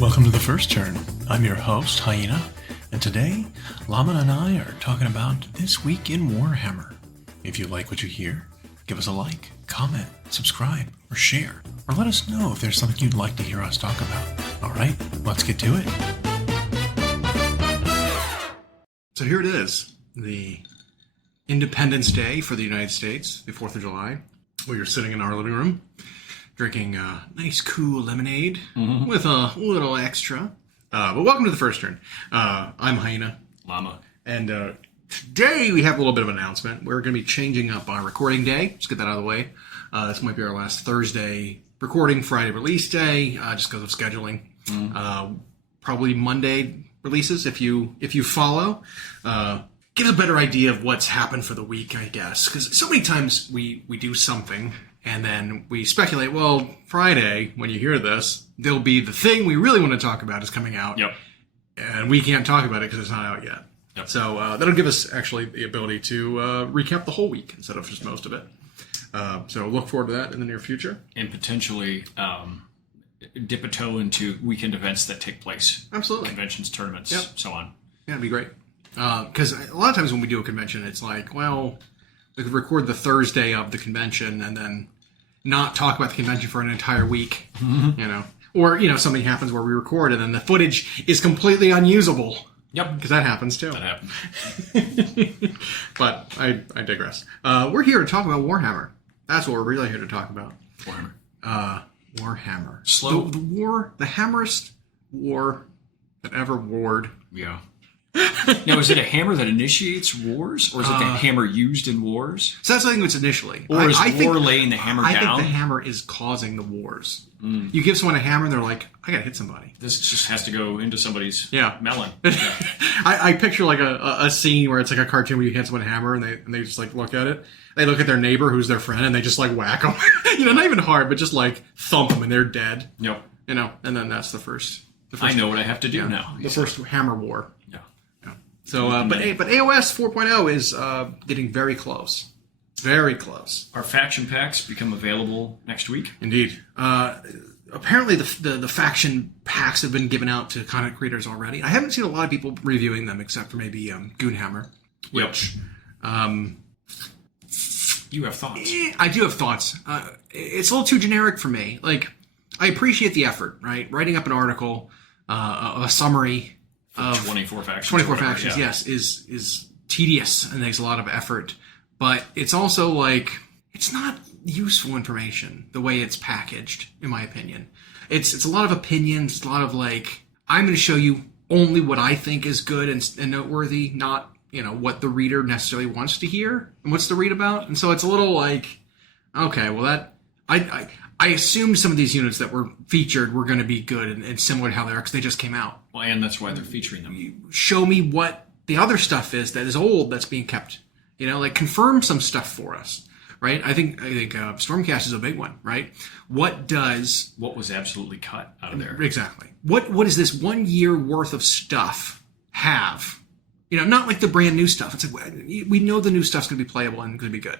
Welcome to The First Turn. I'm your host, Hyena, and today, Llama and I are talking about This Week in Warhammer. If you like what you hear, give us a like, comment, subscribe, or share, or let us know if there's something you'd like to hear us talk about. Alright, let's get to it. So here it is, the Independence Day for the United States, the 4th of July. We are sitting in our living room, drinking a nice cool lemonade with a little extra. But welcome to The First Turn. I'm Hyena. Llama. And today we have a little bit of an announcement. We're going to be changing up our recording day. Let's get that out of the way. This might be our last Thursday recording, Friday release day, just because of scheduling. Probably Monday releases if you follow. Gives a better idea of what's happened for the week, I guess. Because so many times we do something and then we speculate, well, Friday, when you hear this, there'll be the thing we really want to talk about is coming out. Yep. And we can't talk about it because it's not out yet. Yep. So that'll give us actually the ability to recap the whole week instead of just most of it. So look forward to that in the near future. And potentially dip a toe into weekend events that take place. Absolutely. Conventions, tournaments, so on. Yeah, it'd be great. Because a lot of times when we do a convention, it's like, well, we could record the Thursday of the convention and then not talk about the convention for an entire week, you know. Or, you know, something happens where we record and then the footage is completely unusable. Yep. Because that happens too. That happens. But I digress. We're here to talk about Warhammer. That's what we're really here to talk about. Warhammer. Warhammer. Slow. The war, the hammerest war that ever warred. Yeah. Now, is it a hammer that initiates wars, or is it the hammer used in wars? So that's something that's initially. Or is war laying the hammer down? I think the hammer is causing the wars. You give someone a hammer and they're like, I gotta hit somebody. This just has to go into somebody's melon. I picture like a scene where it's like a cartoon where you hit someone a hammer and they just like look at it. They look at their neighbor who's their friend and they just like whack them. You know, not even hard, but just like thump them and they're dead. Yep. You know, and then that's the first I know what I have to do now. The first hammer war. Yeah. So, but AOS 4.0 is getting very close. Very close. Our faction packs become available next week. Indeed. Apparently, the faction packs have been given out to content creators already. I haven't seen a lot of people reviewing them, except for maybe Goonhammer, which... You have thoughts. I do have thoughts. It's a little too generic for me. Like, I appreciate the effort, right? Writing up an article, a summary... of 24 factions. 24 factions, yes, is tedious and takes a lot of effort. But it's also like, it's not useful information the way it's packaged, in my opinion. It's a lot of opinions, it's a lot of like, I'm going to show you only what I think is good and noteworthy, not, you know, what the reader necessarily wants to hear and what's the read about. And so it's a little like, okay, well that, I assumed some of these units that were featured were going to be good and similar to how they are because they just came out. Well, and that's why they're featuring them. Show me what the other stuff is that is old that's being kept. You know, like confirm some stuff for us, right? I think Stormcast is a big one, right? What was absolutely cut out of there? Exactly. What does this 1 year worth of stuff have? You know, not like the brand new stuff. It's like we know the new stuff's going to be playable and going to be good.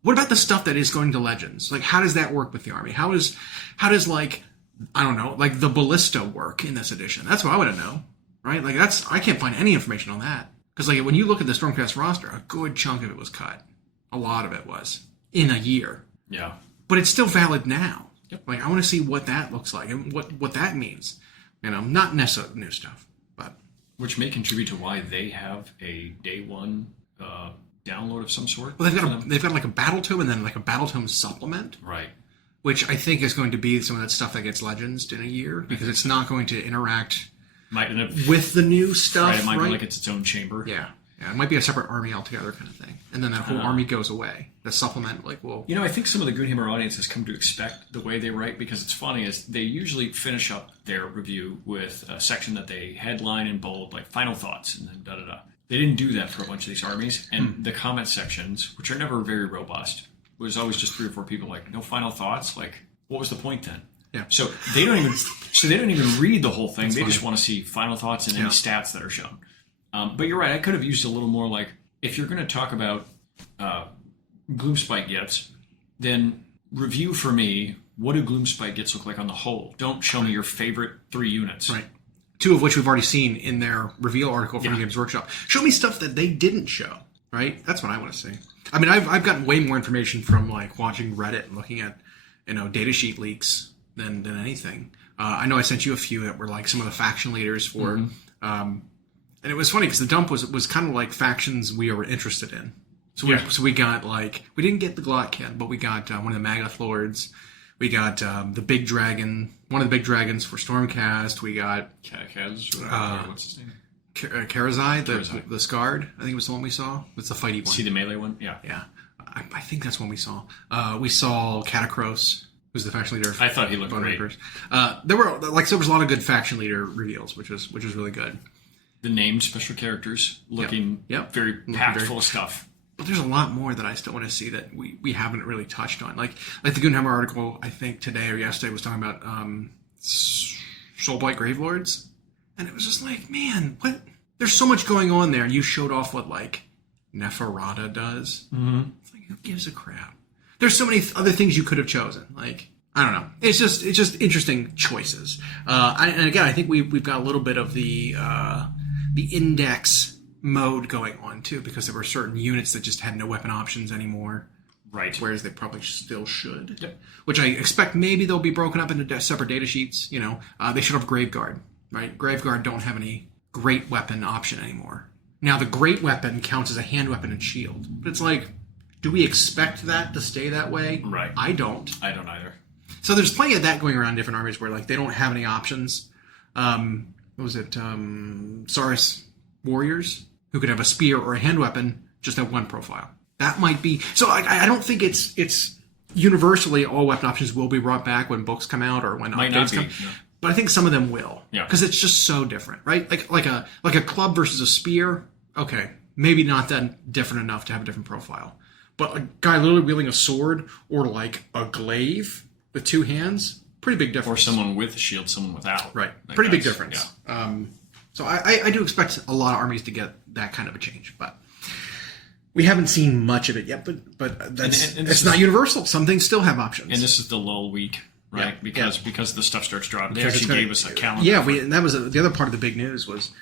What about the stuff that is going to Legends? Like, how does that work with the army? How does like, I don't know, like the ballista work in this edition? That's what I want to know, right? Like I can't find any information on that. Because like when you look at the Stormcast roster, a good chunk of it was cut. A lot of it was in a year. Yeah. But it's still valid now. Yep. Like I want to see what that looks like and what that means. You know, not necessarily new stuff, but which may contribute to why they have a day one download of some sort. Well, they've got like a battle tome and then like a battle tome supplement, right? Which I think is going to be some of that stuff that gets Legends in a year because it's not going to interact with the new stuff. Right, it might be like it's own chamber. Yeah, it might be a separate army altogether kind of thing, and then that whole army goes away. The supplement, like, well, you know, I think some of the Goonhammer audience has come to expect the way they write because it's funny is they usually finish up their review with a section that they headline in bold, like final thoughts, and then da da da. They didn't do that for a bunch of these armies, and the comment sections, which are never very robust, was always just 3 or 4 people like, no final thoughts. Like, what was the point then? Yeah. So they don't even read the whole thing. That's funny. Just want to see final thoughts and any stats that are shown. But you're right. I could have used a little more like, if you're going to talk about Gloomspite gifts, then review for me what do Gloomspite gets look like on the whole? Don't show me your favorite 3 units. Right. 2 of which we've already seen in their reveal article from Games Workshop. Show me stuff that they didn't show, right? That's what I want to see. I mean, I've gotten way more information from like watching Reddit and looking at, datasheet leaks than anything. I know I sent you a few that were like some of the faction leaders for, and it was funny because the dump was kind of like factions we were interested in. So we got like, we didn't get the Glotkin, but we got one of the Magath Lords. We got the big dragon, one of the big dragons for Stormcast. We got what's his name? Karazai, the Scarred. I think it was the one we saw. It's the fighty one. See the melee one? Yeah. Yeah. I think that's one we saw. We saw Catacross, who's the faction leader. I thought he looked great. There was a lot of good faction leader reveals, which was really good. The named special characters looking very packed full of stuff. But there's a lot more that I still want to see that we haven't really touched on. Like the Goonhammer article, I think today or yesterday was talking about Soulblight Gravelords. And it was just like, man, what? There's so much going on there. And you showed off what like Neferata does. Mm-hmm. It's like, who gives a crap? There's so many other things you could have chosen. Like, I don't know. It's just interesting choices. And again, I think we've got a little bit of the index mode going on too, because there were certain units that just had no weapon options anymore. Right. Whereas they probably still should. Yep. Which I expect maybe they'll be broken up into separate data sheets. They should have Graveguard, right? Graveguard don't have any great weapon option anymore. Now the great weapon counts as a hand weapon and shield. But it's like, do we expect that to stay that way? Right. I don't. I don't either. So there's plenty of that going around in different armies where like they don't have any options. What was it? Saurus Warriors, who could have a spear or a hand weapon, just have one profile. That might be... So I don't think it's universally all weapon options will be brought back when books come out or when updates come. No. But I think some of them will. Yeah. Because it's just so different, right? Like a club versus a spear, okay, maybe not that different enough to have a different profile. But a guy literally wielding a sword or like a glaive with 2 hands, pretty big difference. Or someone with a shield, someone without. Right. Pretty big difference. Yeah. So I do expect a lot of armies to get that kind of a change, but we haven't seen much of it yet. But that's and it's not universal. Some things still have options. And this is the lull week, right? Yeah. Because the stuff starts dropping. They actually gave us a calendar. Yeah, and that was the other part of the big news was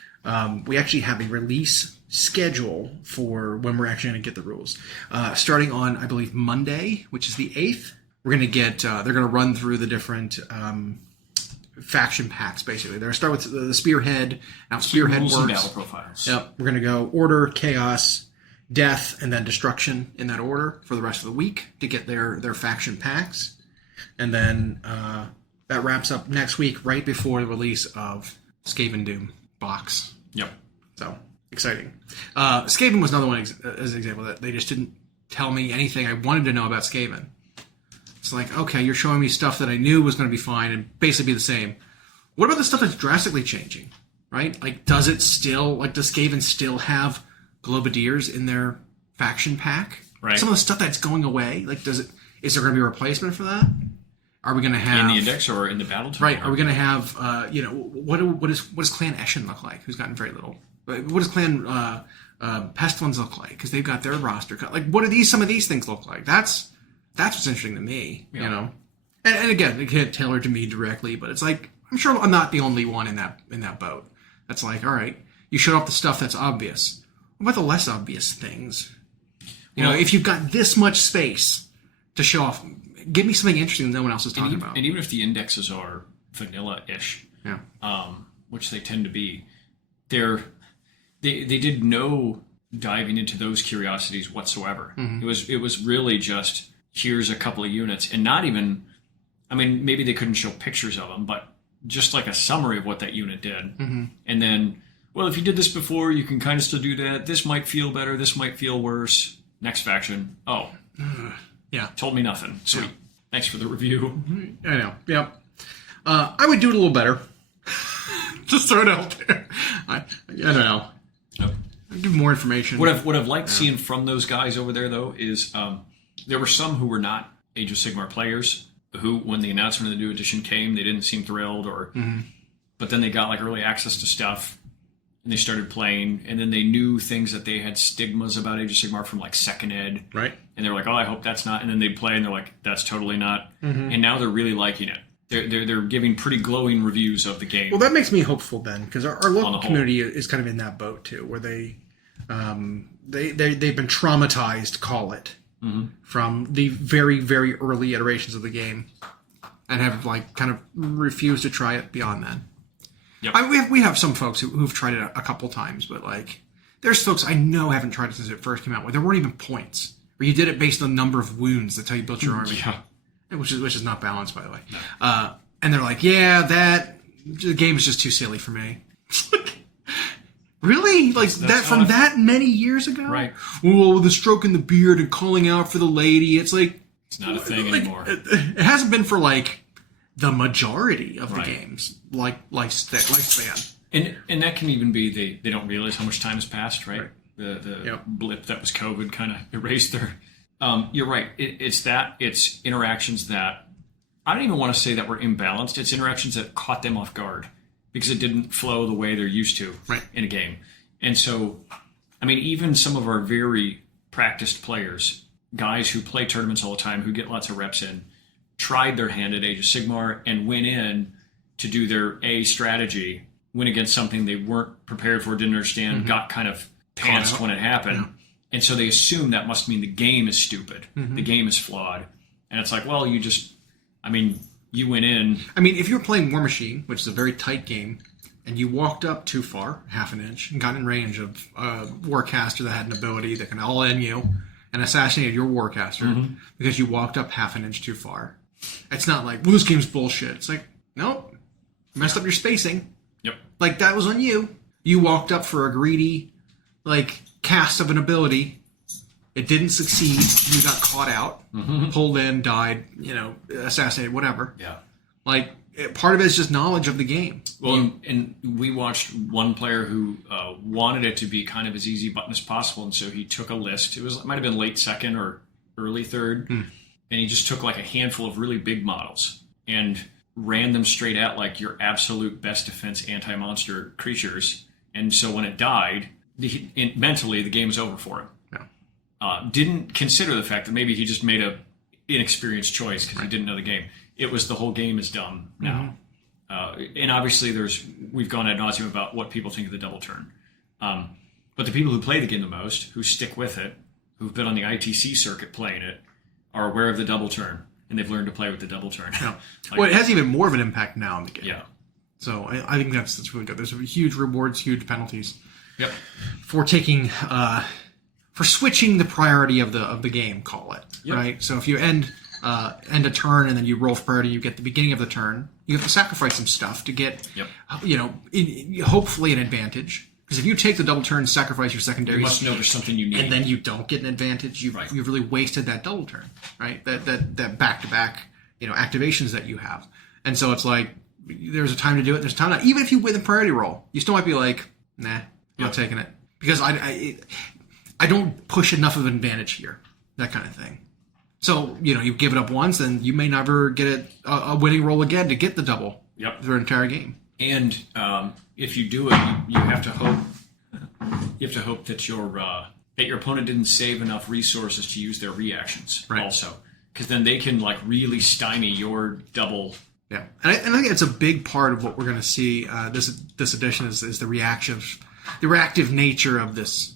we actually have a release schedule for when we're actually going to get the rules. Starting on, I believe, Monday, which is the 8th. We're going to get. They're going to run through the different. Faction packs, basically. They're going to start with the Spearhead. Now, Spearhead rules works. And battle profiles. Yep. We're going to go Order, Chaos, Death, and then Destruction in that order for the rest of the week to get their faction packs. And then that wraps up next week, right before the release of Skaven Doom box. Yep. So, exciting. Skaven was another one as an example that they just didn't tell me anything I wanted to know about Skaven. It's like, okay, you're showing me stuff that I knew was going to be fine and basically be the same. What about the stuff that's drastically changing, right? Like, does Skaven still have Globadiers in their faction pack? Right. Some of the stuff that's going away, like, is there going to be a replacement for that? Are we going to have... In the index or in the battle tool? Right. Are we going to have, what does Clan Eshin look like, who's gotten very little? What does Clan Pestilence look like? Because they've got their roster cut. Like, what do some of these things look like? That's what's interesting to me, And again, it can't tailor to me directly, but it's like, I'm sure I'm not the only one in that boat. That's like, all right, you showed off the stuff that's obvious. What about the less obvious things? If you've got this much space to show off, give me something interesting that no one else is talking about. And even if the indexes are vanilla-ish, which they tend to be, they did no diving into those curiosities whatsoever. Mm-hmm. It was really just, here's a couple of units, and not even, I mean, maybe they couldn't show pictures of them, but just like a summary of what that unit did. Mm-hmm. And then, well, if you did this before, you can kind of still do that. This might feel better. This might feel worse. Next faction. Oh. Yeah. Told me nothing. Sweet. Yeah. Thanks for the review. I know. Yep. I would do it a little better. Just throw it out there. I don't know. Nope. I'd give more information. What I've liked seeing from those guys over there, though, is... there were some who were not Age of Sigmar players who, when the announcement of the new edition came, they didn't seem thrilled, but then they got like early access to stuff and they started playing, and then they knew things that they had stigmas about Age of Sigmar from like second ed. Right. and they're like, oh, I hope that's not. And then they play, and they're like, that's totally not. And now they're really liking it. They're giving pretty glowing reviews of the game. Well, that makes me hopeful then, because our local community is kind of in that boat too, where they've been traumatized, call it, from the very, very early iterations of the game, and have like kind of refused to try it beyond that. Yep. We have some folks who've tried it a couple times, but like there's folks I know haven't tried it since it first came out, where there weren't even points, where you did it based on the number of wounds. That's how you built your army. Yeah. Which is not balanced, by the way. No. And they're like, yeah, the game is just too silly for me. Really? Like that's from that many years ago? Right. Well, the stroke in the beard and calling out for the lady. It's like it's not a thing anymore. It hasn't been for like the majority of the games, like lifespan. And that can even be they don't realize how much time has passed, right? The blip that was COVID kind of erased their. You're right. It's interactions that I don't even want to say that were imbalanced. It's interactions that caught them off guard because it didn't flow the way they're used to in a game. And so, I mean, even some of our very practiced players, guys who play tournaments all the time, who get lots of reps in, tried their hand at Age of Sigmar and went in to do their A strategy, went against something they weren't prepared for, didn't understand, got kind of pantsed when it happened. Yeah. And so they assume that must mean the game is stupid. The game is flawed. And it's like, well, you went in. I mean, if you were playing War Machine, which is a very tight game, and you walked up too far, half an inch, and got in range of a Warcaster that had an ability that can all-in you and assassinated your Warcaster because you walked up half an inch too far. It's not like, well, this game's bullshit. It's like, nope, messed up your spacing. Yep. Like, that was on you. You walked up for a greedy, like, cast of an ability. It didn't succeed. You got caught out, pulled in, died, assassinated, whatever. Yeah. Like, part of it is just knowledge of the game. Well, and we watched one player who wanted it to be kind of as easy button as possible, and so he took a list. It might have been late second or early third, and he just took like a handful of really big models and ran them straight at like your absolute best defense anti-monster creatures. And so when it died, mentally the game was over for him. Yeah. Didn't consider the fact that maybe he just made a inexperienced choice because he didn't know the game. It was the whole game is dumb now. And obviously we've gone ad nauseum about what people think of the double turn. But the people who play the game the most, who stick with it, who've been on the ITC circuit playing it, are aware of the double turn, and they've learned to play with the double turn. Yeah. Well, it has even more of an impact now in the game. Yeah. So I think that's really good. There's huge rewards, huge penalties. Yep. For taking for switching the priority of the game, call it. Yep. Right. So if you end a turn and then you roll for priority, you get the beginning of the turn. You have to sacrifice some stuff to get, hopefully an advantage. Because if you take the double turn, sacrifice your secondaries, you must know there's something you need, and then you don't get an advantage. You've really wasted that double turn, right? That back to back, activations that you have. And so it's like there's a time to do it. There's a time not. Even if you win the priority roll, you still might be like, nah, I'm not taking it because I don't push enough of an advantage here. That kind of thing. So, you give it up once, then you may never get a winning roll again to get the double through an entire game. And if you do it, you have to hope. You have to hope that your opponent didn't save enough resources to use their reactions also, because then they can really stymie your double. Yeah, and I think it's a big part of what we're going to see this edition is the reactive nature of this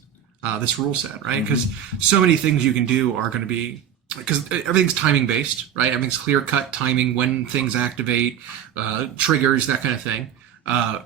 rule set, right? Because so many things you can do are going to be. Because everything's timing based, right? Everything's clear cut timing when things activate, triggers, that kind of thing.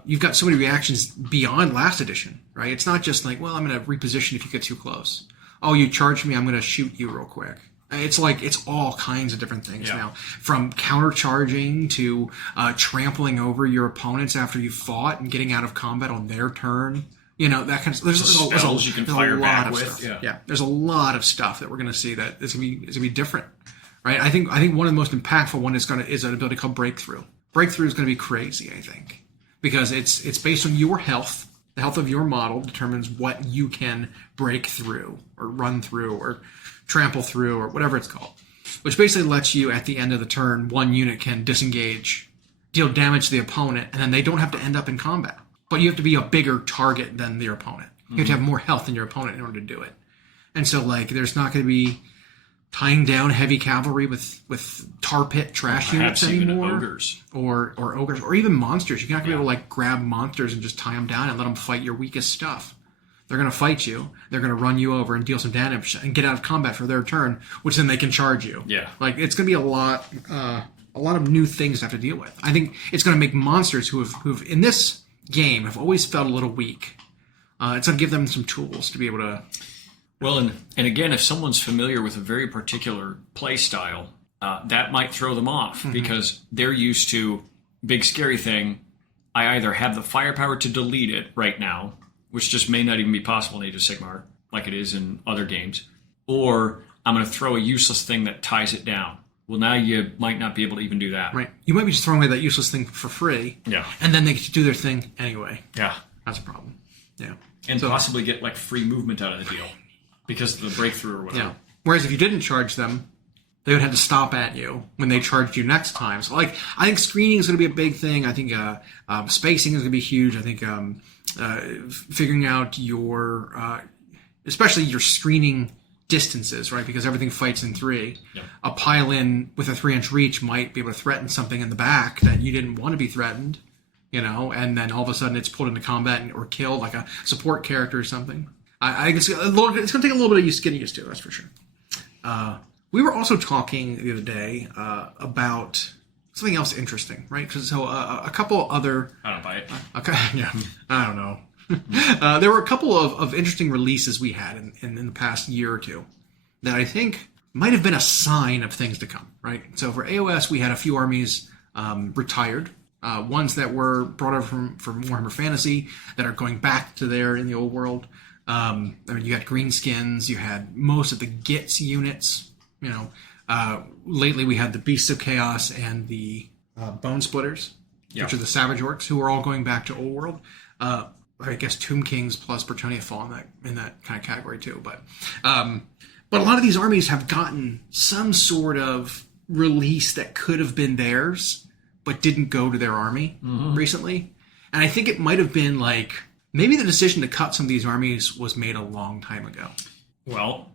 You've got so many reactions beyond last edition, right? It's not just like, well, I'm going to reposition if you get too close. Oh, you charged me, I'm going to shoot you real quick. It's like it's all kinds of different things now, from countercharging to trampling over your opponents after you fought and getting out of combat on their turn. That kind of there's you can fire back with. Stuff. Yeah, there's a lot of stuff that we're going to see that is going to be different, right? I think one of the most impactful one is an ability called Breakthrough. Breakthrough is going to be crazy, I think, because it's based on your health. The health of your model determines what you can break through or run through or trample through or whatever it's called, which basically lets you at the end of the turn, one unit can disengage, deal damage to the opponent, and then they don't have to end up in combat. But you have to be a bigger target than your opponent. You have to have more health than your opponent in order to do it. And so, there's not going to be tying down heavy cavalry with tar pit trash units Perhaps even anymore. ogres. Or ogres, or even monsters. You're not going to be able to like grab monsters and just tie them down and let them fight your weakest stuff. They're going to fight you. They're going to run you over and deal some damage and get out of combat for their turn, which then they can charge you. Yeah. Like, it's going to be a lot of new things to have to deal with. I think it's going to make monsters who've in this game have always felt a little weak. It's going to give them some tools to be able to. Well, and again, if someone's familiar with a very particular play style, that might throw them off because they're used to big scary thing. I either have the firepower to delete it right now, which just may not even be possible in Age of Sigmar, like it is in other games, or I'm going to throw a useless thing that ties it down. Well, now you might not be able to even do that. Right. You might be just throwing away that useless thing for free. Yeah. And then they get to do their thing anyway. Yeah. That's a problem. Yeah. And possibly get like free movement out of the deal because of the breakthrough or whatever. Yeah. Whereas if you didn't charge them, they would have to stop at you when they charged you next time. So, like, I think screening is going to be a big thing. I think spacing is going to be huge. I think figuring out your, especially your screening distances, right? Because everything fights in 3. Yeah. A pile-in with a 3-inch reach might be able to threaten something in the back that you didn't want to be threatened, and then all of a sudden it's pulled into combat or killed, like a support character or something. I guess it's going to take a little bit of getting used to, that's for sure. We were also talking the other day about something else interesting, right? Because a couple other... I don't buy it. Okay, yeah, I don't know. There were a couple of interesting releases we had in the past year or two that I think might have been a sign of things to come, right? So for AOS, we had a few armies retired, ones that were brought over from Warhammer Fantasy that are going back to there in the old world. I mean, you had Greenskins, you had most of the Gits units. Lately we had the Beasts of Chaos and the Bonesplittaz, which are the Savage Orcs, who are all going back to Old World. I guess Tomb Kings plus Bretonnia fall in that kind of category too. But a lot of these armies have gotten some sort of release that could have been theirs, but didn't go to their army recently. And I think it might have been like maybe the decision to cut some of these armies was made a long time ago. Well,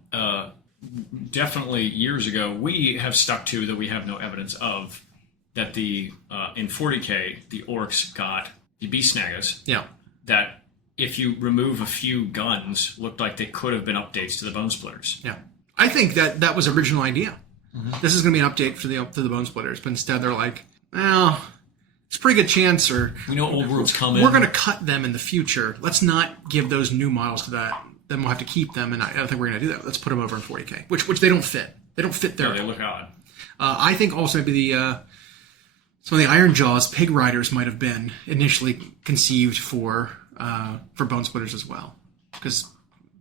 definitely years ago, we have stuck to that we have no evidence of that the in 40K, the Orcs got the Beast Snagas. Yeah. That if you remove a few guns, looked like they could have been updates to the Bonesplittaz. Yeah. I think that was the original idea. This is going to be an update to the Bonesplittaz, but instead they're like, well, it's a pretty good chance, or old world's coming. We're going to cut them in the future. Let's not give those new models to that. Then we'll have to keep them, and I don't think we're going to do that. Let's put them over in 40K, which they don't fit. They don't fit there. No, they look odd. I think also maybe some of the Iron Jaws Pig Riders might have been initially conceived for Bonesplittaz as well, because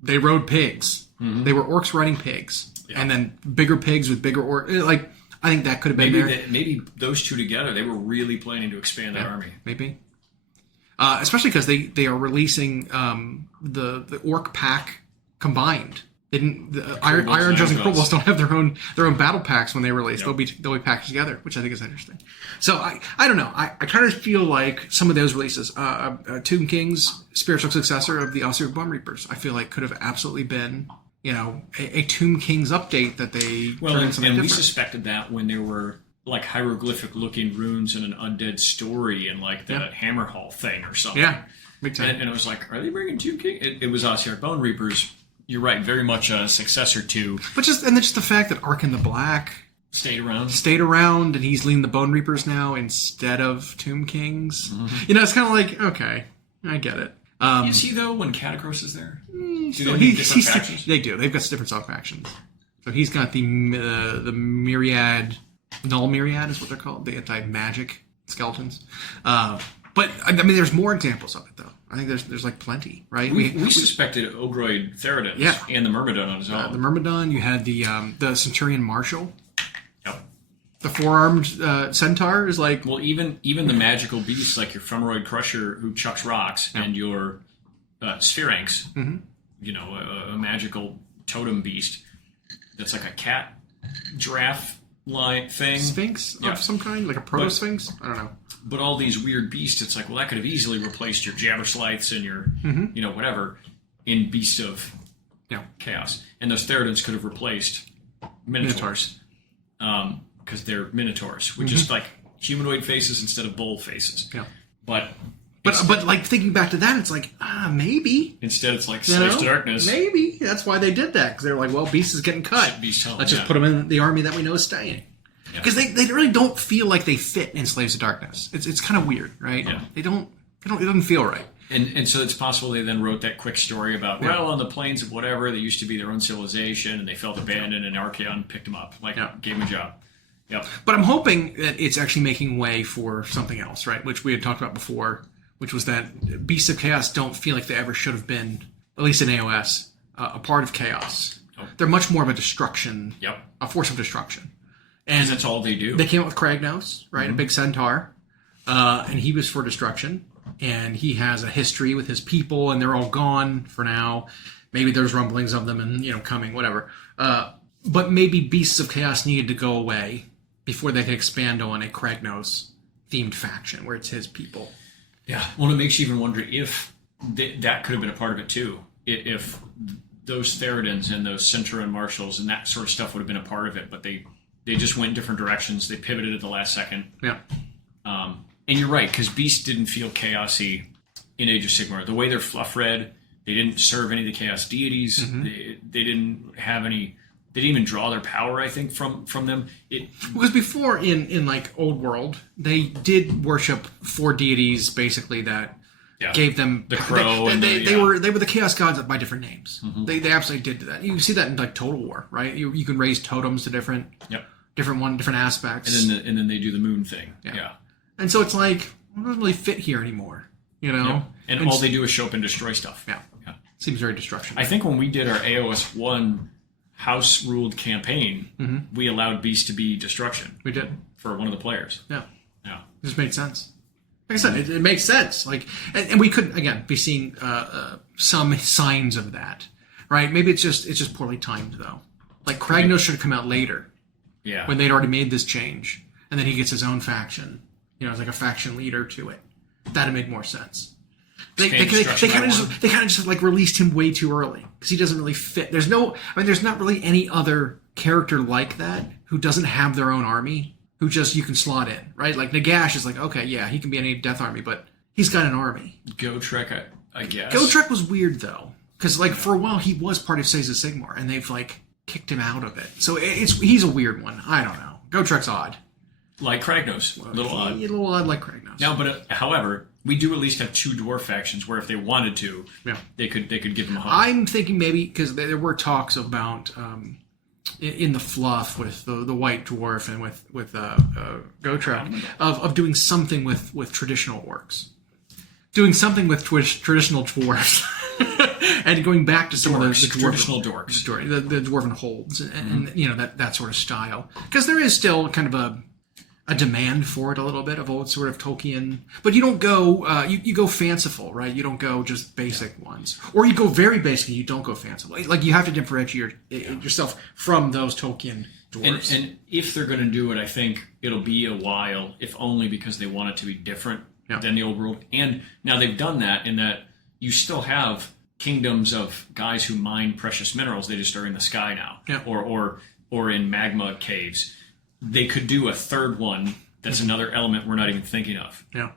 they rode pigs. They were orcs riding pigs, and then bigger pigs with bigger orcs. Like, I think that could have been there. Maybe those two together, they were really planning to expand that army. Maybe. Especially because they are releasing the orc pack combined. They didn't. The Iron Jaws and Kobolds don't have their own battle packs when they release. Yep. They'll be packaged together, which I think is interesting. So I don't know. I kind of feel like some of those releases, Tomb King's spiritual successor of the Ossir Bone Reapers, I feel like could have absolutely been a Tomb King's update that they turned into something different. We suspected that when there were like hieroglyphic looking runes in an undead story and like the Hammer Hall thing or something. Yeah, big time. And it was like, are they bringing Tomb King? It was Ossir Bone Reapers. You're right, very much a successor to. But just the fact that Ark in the Black stayed around, and he's leading the Bone Reapers now instead of Tomb Kings. It's kind of like, okay, I get it. Is he though when Catacross is there? Factions? They do. They've got different sub factions. So he's got the Myriad. Null Myriad is what they're called, the anti-magic skeletons. But I mean, there's more examples of it though. I think there's like plenty, right? We suspected Ogroid Theridans and the Myrmidon on his own. The Myrmidon, you had the Centurion Marshal. Yep. The four-armed centaur is like... Well, even the magical beasts like your Femeroid Crusher who chucks rocks and your Spheranx, a magical totem beast that's like a cat giraffe line thing. Sphinx of some kind? Like a proto-sphinx? I don't know. But all these weird beasts, it's like, well, that could have easily replaced your Jabberslights and your, whatever, in Beast of Chaos. And those Theridans could have replaced Minotaurs. Because they're Minotaurs, which is like humanoid faces instead of bull faces. Yeah. But like thinking back to that, it's like, maybe. Instead, it's like Slaves to Darkness. Maybe. That's why they did that. Because they're like, well, Beast is getting cut. Let's just put him in the army that we know is staying. Because they really don't feel like they fit in Slaves to Darkness. It's kind of weird, right? Yeah. It doesn't feel right. And so it's possible they then wrote that quick story about, well, on the plains of whatever, they used to be their own civilization, and they felt abandoned, and Archaon picked them up, gave them a job. Yep. But I'm hoping that it's actually making way for something else, right? Which we had talked about before, which was that Beasts of Chaos don't feel like they ever should have been, at least in AOS, a part of Chaos. Oh. They're much more of a destruction, a force of destruction. And that's all they do. They came up with Kragnos, right? A big centaur. And he was for destruction. And he has a history with his people, and they're all gone for now. Maybe there's rumblings of them and, coming, whatever. But maybe Beasts of Chaos needed to go away before they could expand on a Kragnos-themed faction where it's his people. Yeah. Well, it makes you even wonder if that could have been a part of it, too. If those Theridans and those Centauran Marshals and that sort of stuff would have been a part of it, but they just went different directions. They pivoted at the last second. Yeah. And you're right, because Beast didn't feel chaosy in Age of Sigmar. The way they're fluff-read, they didn't serve any of the Chaos deities. They didn't have any... They didn't even draw their power, I think, from them. Because before, in like Old World, they did worship 4 deities, basically, that gave them... The Crow they were the Chaos Gods by different names. They absolutely did do that. You see that in like Total War, right? You can raise totems to different aspects. And then they do the moon thing. Yeah. And so it's like, it doesn't really fit here anymore, Yeah. And all they do is show up and destroy stuff. Yeah. Seems very destruction. I think when we did our AOS 1 house-ruled campaign, we allowed Beast to be destruction. We did. For one of the players. Yeah. It just made sense. Like I said, it makes sense. Like, and we could, again, be seeing some signs of that, right? Maybe it's just poorly timed, though. Like, Kragnos should have come out later. Yeah. When they'd already made this change. And then he gets his own faction. It's like a faction leader to it. That'd make more sense. They kind of just like released him way too early because he doesn't really fit. There's not really any other character like that who doesn't have their own army who just you can slot in, right? Like Nagash is like, okay, yeah, he can be in any Death Army, but he's got an army. Gotrek, I guess. Gotrek was weird though because like for a while he was part of Age of Sigmar and they've like kicked him out of it. So he's a weird one. I don't know. Gotrek's odd. Like Kragnos. A little odd. A little odd like Kragnos. Now, but however, we do at least have 2 dwarf factions where if they wanted to, they could give them a hug. I'm thinking maybe, because there were talks about, in the fluff with the white dwarf and with Gotrek, of doing something with traditional orcs. Doing something with traditional dwarves. And going back to some of the traditional dorks. The dwarven holds and that sort of style. Because there is still kind of a demand for it a little bit of old sort of Tolkien, but you don't go you go fanciful, right? You don't go just basic ones, or you go very basic and you don't go fanciful. Like you have to differentiate yourself from those Tolkien dwarves. And if they're going to do it, I think it'll be a while, if only because they want it to be different than the old world. And now they've done that in that you still have kingdoms of guys who mine precious minerals. They just are in the sky now, or in magma caves. They could do a third one that's another element we're not even thinking of. Yeah.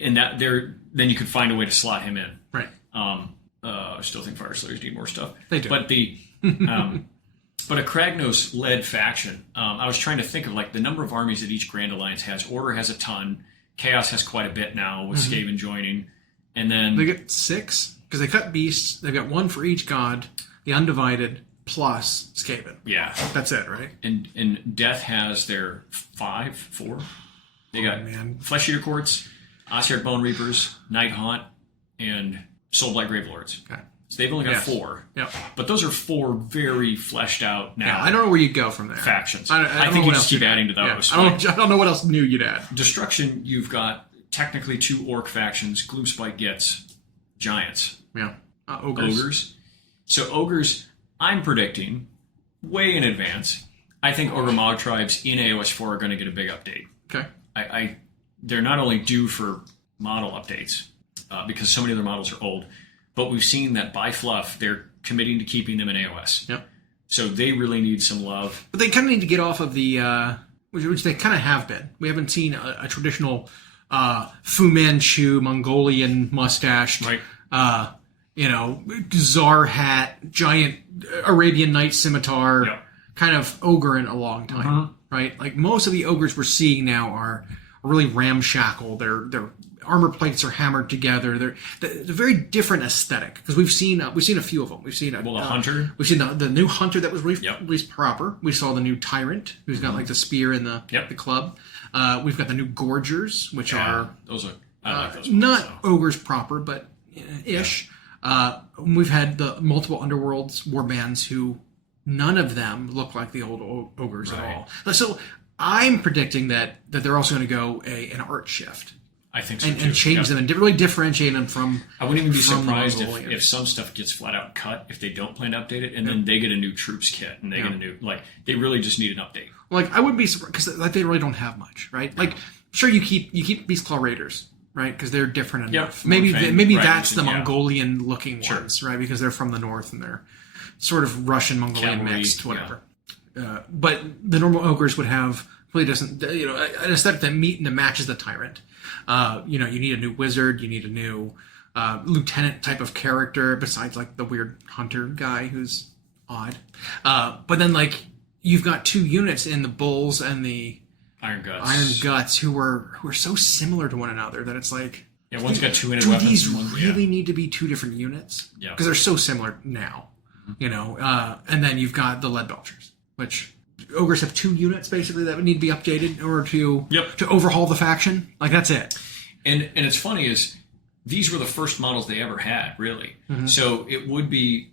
And that then you could find a way to slot him in. Right. I still think Fire Slayers need more stuff. They do. But but a Kragnos-led faction, I was trying to think of like the number of armies that each Grand Alliance has. Order has a ton. Chaos has quite a bit now with Skaven joining. And then... They get 6, because they cut beasts. They've got 1 for each god. The Undivided... plus Skaven. Yeah. That's it, right? And Death has their 4. They got Flesh Eater Courts, Ossiarch Bone Reapers, Night Haunt, and Soulblight Gravelords. Okay. So they've only got 4. Yep. But those are 4 very fleshed out now. Yeah, I don't know where you go from there. Factions. I think you just keep adding to those. Yeah. I don't know what else new you'd add. Destruction, you've got technically 2 orc factions. Gloomspite gets giants. Yeah. Ogres. So ogres... I'm predicting, way in advance, I think Orgrimmar tribes in AOS 4 are going to get a big update. Okay. They're not only due for model updates, because so many of their models are old, but we've seen that by fluff, they're committing to keeping them in AOS. Yep. So they really need some love. But they kind of need to get off of the, which they kind of have been. We haven't seen a traditional Fu Manchu, Mongolian mustached, Right. czar hat, giant Arabian Night scimitar, Yep. kind of ogre in a long time, right? Like most of the ogres we're seeing now are really ramshackle. Their armor plates are hammered together. They're very different aesthetic because we've seen a few of them. We've seen The hunter. We've seen the new hunter that was Yep. released proper. We saw the new tyrant who's got like the spear and the club. We've got the new gorgers, which are those are I like those not ones, ogres proper, but ish. We've had the multiple underworlds warbands who none of them look like the old ogres at all. So I'm predicting that they're also going to go an art shift. I think so and too. change them and really differentiate them from. I wouldn't even be from surprised Mongolian. if some stuff gets flat out cut if they don't plan to update it, and then they get a new troops kit and they get a new they really just need an update. Like I wouldn't be surprised because they really don't have much, right? Like sure you keep Beastclaw Raiders, right? Because they're different enough. Maybe that's the Mongolian looking ones, right? Because they're from the north and they're sort of Russian Mongolian mixed, whatever. But the normal ogres would have really doesn't an aesthetic that matches the tyrant. You need a new wizard, you need a new lieutenant type of character besides like the weird hunter guy who's odd. But then like you've got two units in the bulls and the Iron Guts who are so similar to one another that it's like one's got two-handed do weapons. These and one, really need to be two different units? Yeah, because they're so similar now. And then you've got the lead belchers, which ogres have two units basically that would need to be updated in order to overhaul the faction. Like that's it. And it's funny is these were the first models they ever had, really. So it would be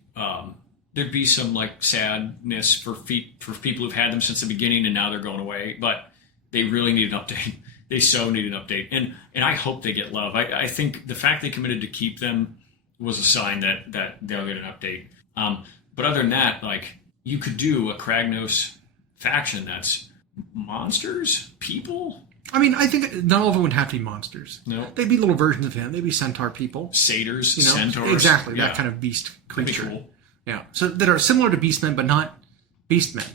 there'd be some like sadness for people who've had them since the beginning and now they're going away, but they really need an update. They so need an update, and I hope they get love. I think the fact they committed to keep them was a sign that they'll get an update. But other than that, like you could do a Kragnos faction that's monsters, people. I mean, I think not all of them would have to be monsters. No, they'd be little versions of him. They'd be centaur people, satyrs, centaurs, exactly that kind of beast creature. That'd be cool. Yeah, so that are similar to beastmen, but not beastmen.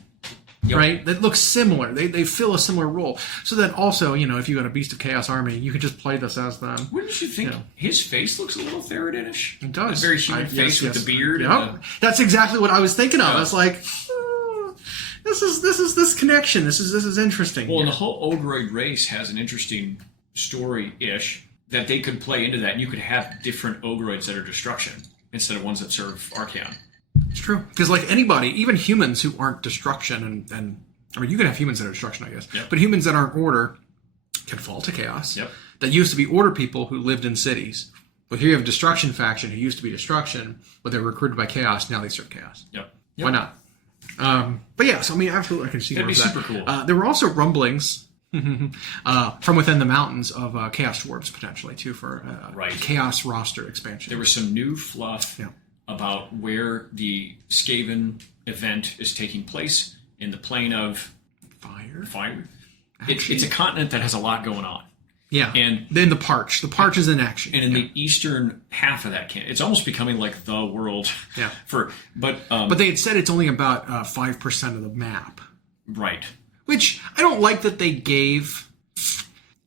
Right? That look similar. They fill a similar role. So that also, if you got a Beast of Chaos army, you could just play this as them. Wouldn't you think his face looks a little Theridin-ish? It does. A very human face with the beard. Yep. That's exactly what I was thinking of. I was like, this is this connection. This is interesting. Well, and the whole Ogroid race has an interesting story-ish that they could play into that, and you could have different Ogroids that are destruction instead of ones that serve Archaon. It's true. Because like anybody, even humans who aren't destruction and I mean, you can have humans that are destruction, I guess. Yep. But humans that aren't order can fall to chaos. Yep. That used to be order people who lived in cities. But here you have destruction faction who used to be destruction, but they're recruited by chaos. Now they serve chaos. Yep. Why not? But yeah, so I mean, absolutely, I can see That'd be super that. cool. There were also rumblings from within the mountains of Chaos Dwarves potentially too for Chaos roster expansion. There was some new fluff about where the Skaven event is taking place in the plane of fire. It's a continent that has a lot going on. Yeah, and then the Parch is in action, and in the eastern half of that it's almost becoming like the world. Yeah. But they had said it's only about 5% of the map. Right. Which I don't like that they gave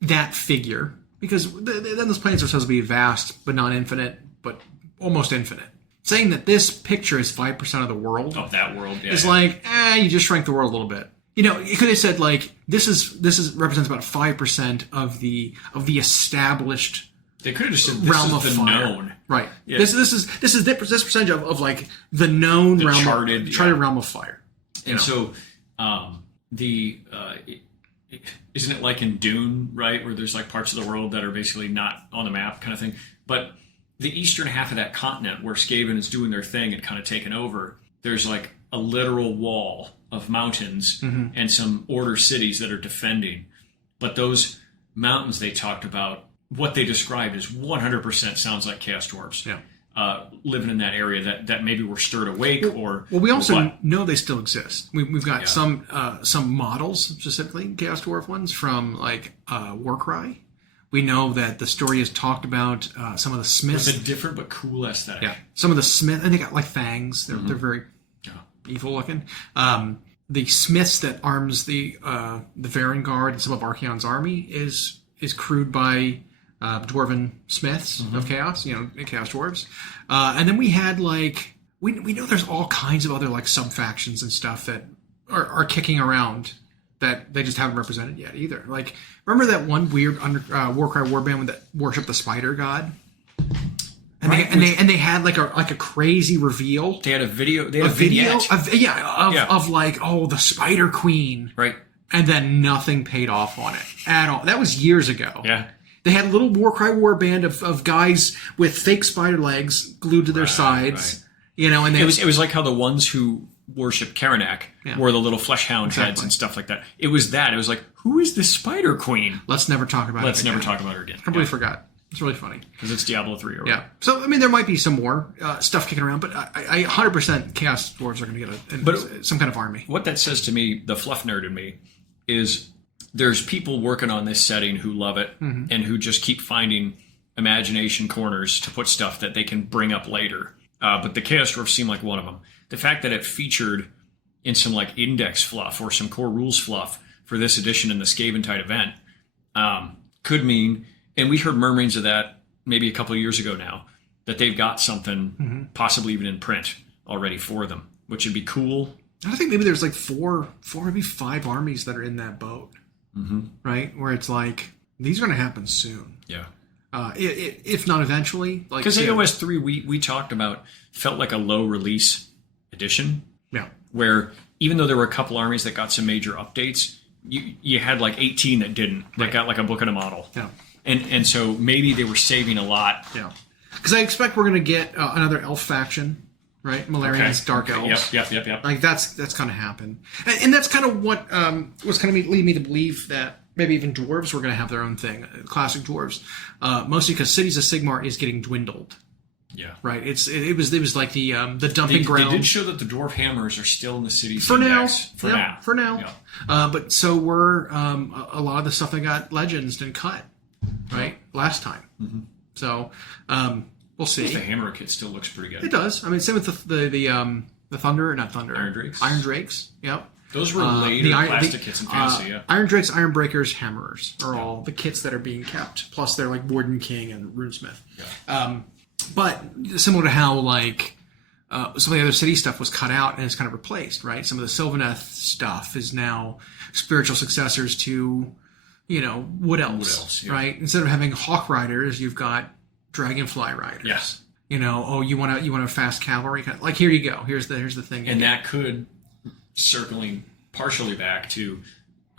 that figure because then those planes are supposed to be vast, but not infinite, but almost infinite. Saying that this picture is 5% of the world of that world is like, you just shrank the world a little bit. You could have said like this represents about 5% of the established. They could have just said this realm is the fire. Known, right? Yeah. This is this percentage of like the known realm, charted realm of fire. And so, isn't it like in Dune, right, where there's like parts of the world that are basically not on the map, kind of thing, but the eastern half of that continent where Skaven is doing their thing and kind of taking over, there's like a literal wall of mountains and some order cities that are defending. But those mountains they talked about, what they described as 100% sounds like Chaos Dwarves. Yeah. Living in that area that maybe were stirred awake or... Well, we also know they still exist. We've got some models, specifically Chaos Dwarf ones, from like Warcry. We know that the story has talked about some of the smiths. With a different but cool aesthetic. Yeah. Some of the smith, and they got like fangs. They're very evil looking. The smiths that arms the Varen Guard and some of Archaon's army is crewed by dwarven smiths of chaos, chaos dwarves. And then we had like we know there's all kinds of other like sub factions and stuff that are kicking around that they just haven't represented yet either. Like, remember that one weird Warcry warband that worshipped the spider god? And they had like a crazy reveal. They had a video. They had a video of like, oh, the Spider Queen. Right. And then nothing paid off on it at all. That was years ago. Yeah. They had a little Warcry warband of guys with fake spider legs glued to their sides. Right. And it was like how the ones who worship Karanak wore the little flesh hound heads and stuff like that. It was that. It was like, who is this Spider Queen? Let's never talk about it again. Let's never talk about her again. Completely forgot. It's really funny. Because it's Diablo 3 or yeah. So, I mean, there might be some more stuff kicking around, but I 100% Chaos Dwarves are going to get some kind of army. What that says to me, the fluff nerd in me, is there's people working on this setting who love it and who just keep finding imagination corners to put stuff that they can bring up later. But the Chaos Dwarves seem like one of them. The fact that it featured in some like index fluff or some core rules fluff for this edition in the Skaventide event could mean... And we heard murmurings of that maybe a couple of years ago now, that they've got something possibly even in print already for them, which would be cool. I think maybe there's like four, maybe 5 armies that are in that boat, right? Where it's like, these are going to happen soon. Yeah. If not eventually. Because AOS 3, we talked about, felt like a low release edition. Yeah. Where even though there were a couple armies that got some major updates, you had like 18 that didn't. That got like a book and a model. Yeah. And so maybe they were saving a lot. Yeah. Because I expect we're going to get another elf faction, right? Malarian's Dark Elves. Yep. Like that's going to happen. And that's kind of what was kind of lead me to believe that maybe even dwarves were going to have their own thing, classic dwarves. Mostly because Cities of Sigmar is getting dwindled. Yeah. Right. It was like the dumping ground. They did show that the dwarf hammers are still in the city's for index. now. For now. Yeah. But so were a lot of the stuff that got legends and cut. Right, last time. So we'll see. The hammer kit still looks pretty good. It does. I mean, same with the Thunder, not Thunder. Iron Drakes. Yep. Yep. Those were later plastic kits in Fantasy. Yeah. Iron Drakes, Iron Breakers, Hammerers are all the kits that are being kept. Plus, they're like Warden King and Runesmith. Yeah. But similar to how like some of the other city stuff was cut out and is kind of replaced. Right. Some of the Sylvaneth stuff is now spiritual successors to. Wood elves, right? Instead of having Hawk Riders, you've got Dragonfly Riders. Yes. You want a fast cavalry. Like here you go. Here's the thing. And that could, circling partially back to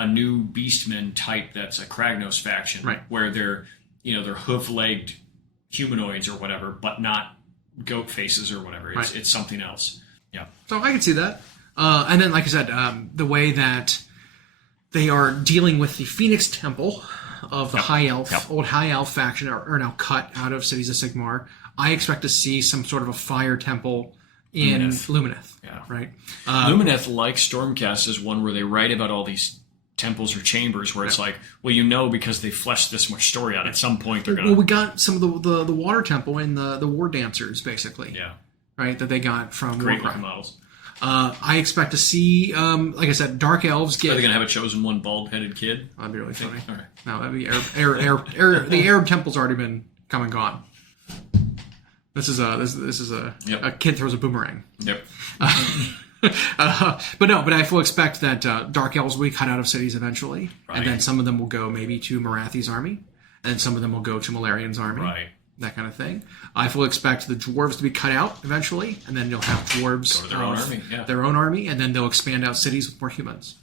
a new Beastman type that's a Kragnos faction, right? Where they're hoof-legged humanoids or whatever, but not goat faces or whatever. It's something else. Yeah. So I can see that. And then, like I said, the way that they are dealing with the Phoenix Temple of the High Elf, old High Elf faction are now cut out of Cities of Sigmar. I expect to see some sort of a fire temple in Lumineth. Yeah. Right? Lumineth, like Stormcast, is one where they write about all these temples or chambers where it's like, well, because they fleshed this much story out. At some point, they're going to... Well, we got some of the water temple in the War Dancers, basically. Yeah. Right? That they got from Great Warcry. models. I expect to see, like I said, Dark Elves get... Are they going to have a chosen one bald-headed kid? That'd be really funny. All right. No, that'd be the Arab temple's already been come and gone. This is a kid throws a boomerang. Yep. But I fully expect that Dark Elves will be cut out of cities eventually, right. And then some of them will go maybe to Marathi's army, and some of them will go to Malarian's army. Right. That kind of thing. I fully expect the dwarves to be cut out eventually, and then you'll have dwarves go to their own army. Yeah. Their own army, and then they'll expand out cities with more humans.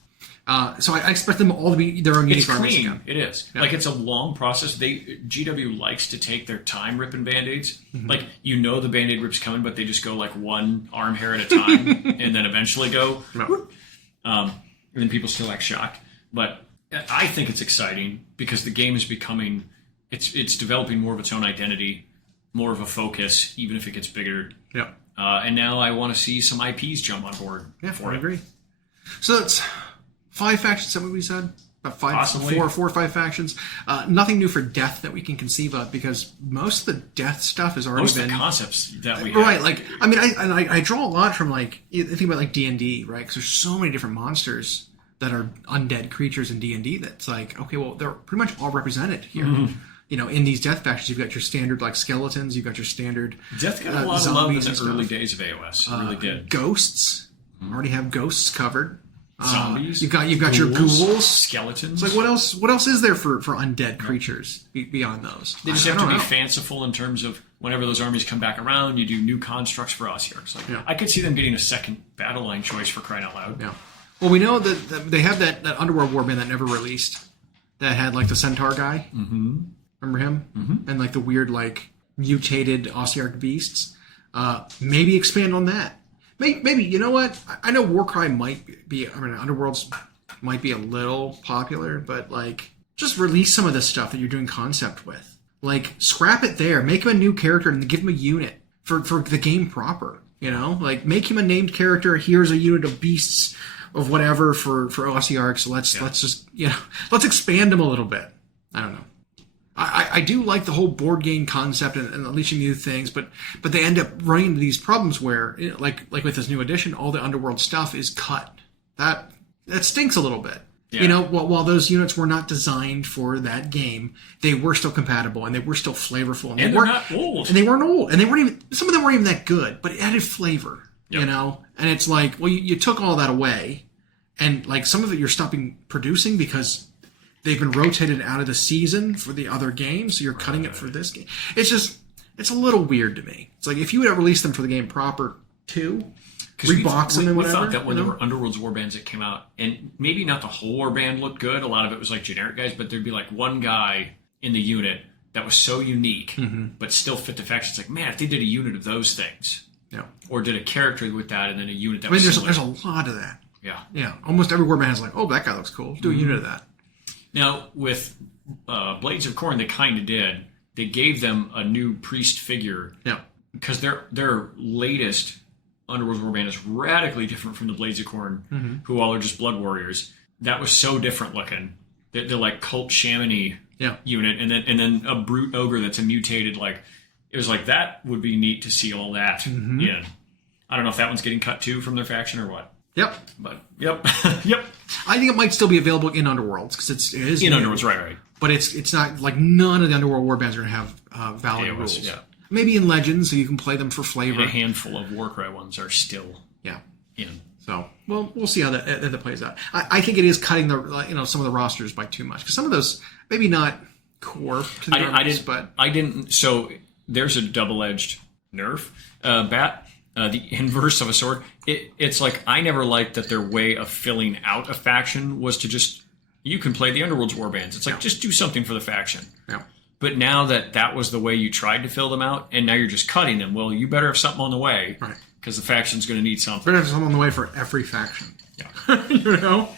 So I expect them all to be their own unique armies again. It is. Yeah. Like, it's a long process. GW likes to take their time ripping Band-Aids. Mm-hmm. Like, the Band-Aid rip's coming, but they just go like one arm hair at a time, and then eventually go. No. And then people still act shocked. But I think it's exciting because the game is becoming... It's developing more of its own identity, more of a focus, even if it gets bigger. Yeah. And now I want to see some IPs jump on board. Yeah, I agree. So that's 5 factions. Is that what we said? about Possibly. four or five factions. Nothing new for death that we can conceive of, because most of the death stuff has already Most been of the concepts that we right. have. Like, I mean, I draw a lot from, like, you think about like D&D, right? Because there's so many different monsters that are undead creatures in D&D. That's like, okay, well, they're pretty much all represented here. You know, in these death factions, you've got your standard like skeletons, you've got your standard Death got a lot of love in the early days of AOS. It really did. Ghosts already have ghosts covered. Zombies. You've got your ghouls, skeletons. It's like, what else? What else is there for undead creatures beyond those? They just have to be fanciful in terms of whenever those armies come back around, you do new constructs for Ossiarchs. Like, I could see them getting a second battle line choice for crying out loud. Yeah. Well, we know that they have that Underworld warband that never released, that had like the centaur guy. Mm-hmm. Remember him? Mm-hmm. And like the weird like mutated Ossiarch beasts. Maybe expand on that. Maybe, you know what? I know Warcry might be, I mean, Underworlds might be a little popular, but like, just release some of this stuff that you're doing concept with. Like, scrap it there. Make him a new character and give him a unit for the game proper. You know? Like, make him a named character. Here's a unit of beasts of whatever for Ossiarchs. Let's just, you know, let's expand them a little bit. I don't know. I do like the whole board game concept and unleashing new things, but they end up running into these problems where, you know, like with this new edition, all the Underworld stuff is cut. That stinks a little bit. Yeah. You know, while those units were not designed for that game, they were still compatible and they were still flavorful. And they're not old. And they weren't old. And they weren't even, some of them weren't even that good, but it added flavor, you know? And it's like, well, you took all that away, and like some of it you're stopping producing because they've been rotated out of the season for the other games, so you're cutting it for this game. It's just, it's a little weird to me. It's like, if you would have released them for the game proper too, rebox them and whatever. We thought that when there were Underworld's warbands that came out, and maybe not the whole warband looked good, a lot of it was like generic guys, but there'd be like one guy in the unit that was so unique, but still fit the faction. It's like, man, if they did a unit of those things, or did a character with that, and then a unit that was there's a lot of that. Yeah. Yeah. Almost every warband has like, oh, that guy looks cool. Do a unit of that. Now, with Blades of Khorne, they kind of did. They gave them a new priest figure. Yeah. Because their latest Underworld warband is radically different from the Blades of Khorne, who all are just blood warriors. That was so different looking. They're like cult shamany unit, and then a brute ogre that's a mutated, like, it was like, that would be neat to see all that in. I don't know if that one's getting cut too from their faction or what. Yep. But yep. Yep. I think it might still be available in Underworlds because it is in Underworlds, right. But it's not like none of the Underworld warbands are going to have valid rules. Yeah. Maybe in Legends, so you can play them for flavor. And a handful of Warcry ones are still in. So, well, we'll see how that plays out. I think it is cutting some of the rosters by too much, because some of those maybe not core to the armies, I didn't. So there's a double-edged nerf bat. The inverse of a sword. It's like, I never liked that their way of filling out a faction was to just, you can play the Underworld's warbands. It's like, just do something for the faction. Yeah. But now that was the way you tried to fill them out, and now you're just cutting them. Well, you better have something on the way, right? Because the faction's going to need something. Better have something on the way for every faction. Yeah. You know?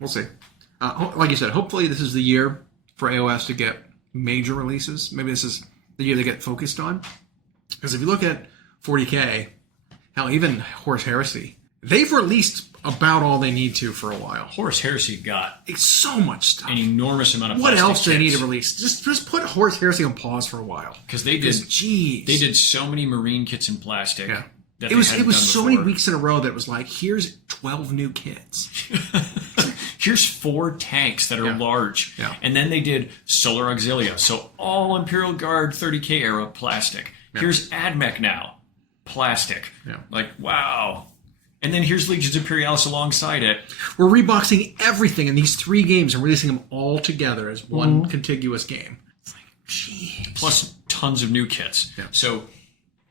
We'll see. Like you said, hopefully this is the year for AOS to get major releases. Maybe this is the year they get focused on. Because if you look at 40K, hell, even Horus Heresy, they've released about all they need to for a while. Horus Heresy got it's so much stuff. An enormous amount of what else do they kits. need to release? Just put Horus Heresy on pause for a while. Because they did so many Marine kits in plastic. Yeah. It was so many weeks in a row that was like, here's 12 new kits. Here's 4 tanks that are large. Yeah. And then they did Solar Auxilia. So all Imperial Guard 30K era plastic. Yeah. Here's AdMech now. Plastic. Yeah. Like, wow. And then here's Legions Imperialis alongside it. We're reboxing everything in these 3 games and releasing them all together as one contiguous game. It's like, jeez. Plus tons of new kits. Yeah. So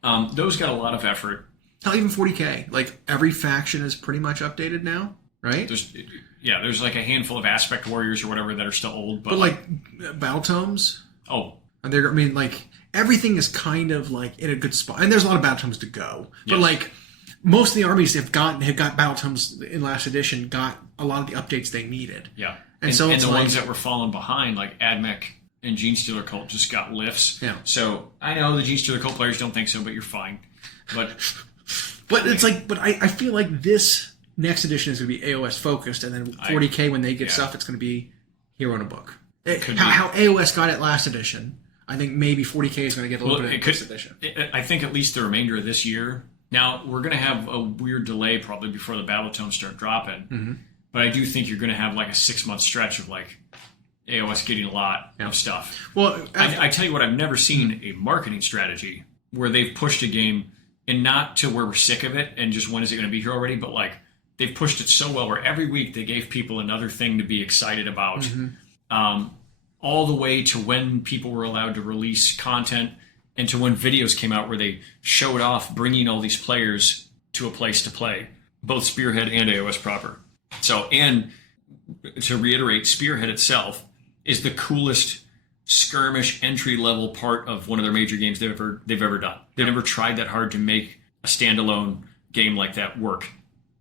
those got a lot of effort. Not even 40K. Like, every faction is pretty much updated now, right? There's like a handful of Aspect Warriors or whatever that are still old. But like Battle Tomes? Oh. Everything is kind of like in a good spot. And there's a lot of Battle Tomes to go. But like, most of the armies have got Battle Tomes in last edition, got a lot of the updates they needed. Yeah. And the ones that were falling behind, like AdMech and Genestealer Cult, just got lifts. Yeah. So I know the Genestealer Cult players don't think so, but you're fine. But it's like, I feel like this next edition is going to be AOS focused, and then 40K when they get stuff, it's going to be hero in a book. How AOS got it last edition, I think maybe 40K is going to get a little bit of this edition. I think at least the remainder of this year. Now, we're going to have a weird delay probably before the battle tones start dropping, but I do think you're going to have like a 6-month stretch of like AOS getting a lot of stuff. Well, I tell you what, I've never seen a marketing strategy where they've pushed a game, and not to where we're sick of it and just when is it going to be here already, but like they've pushed it so well where every week they gave people another thing to be excited about. All the way to when people were allowed to release content and to when videos came out where they showed off bringing all these players to a place to play, both Spearhead and AOS proper. So, and to reiterate, Spearhead itself is the coolest skirmish entry-level part of one of their major games they've ever done. They've never tried that hard to make a standalone game like that work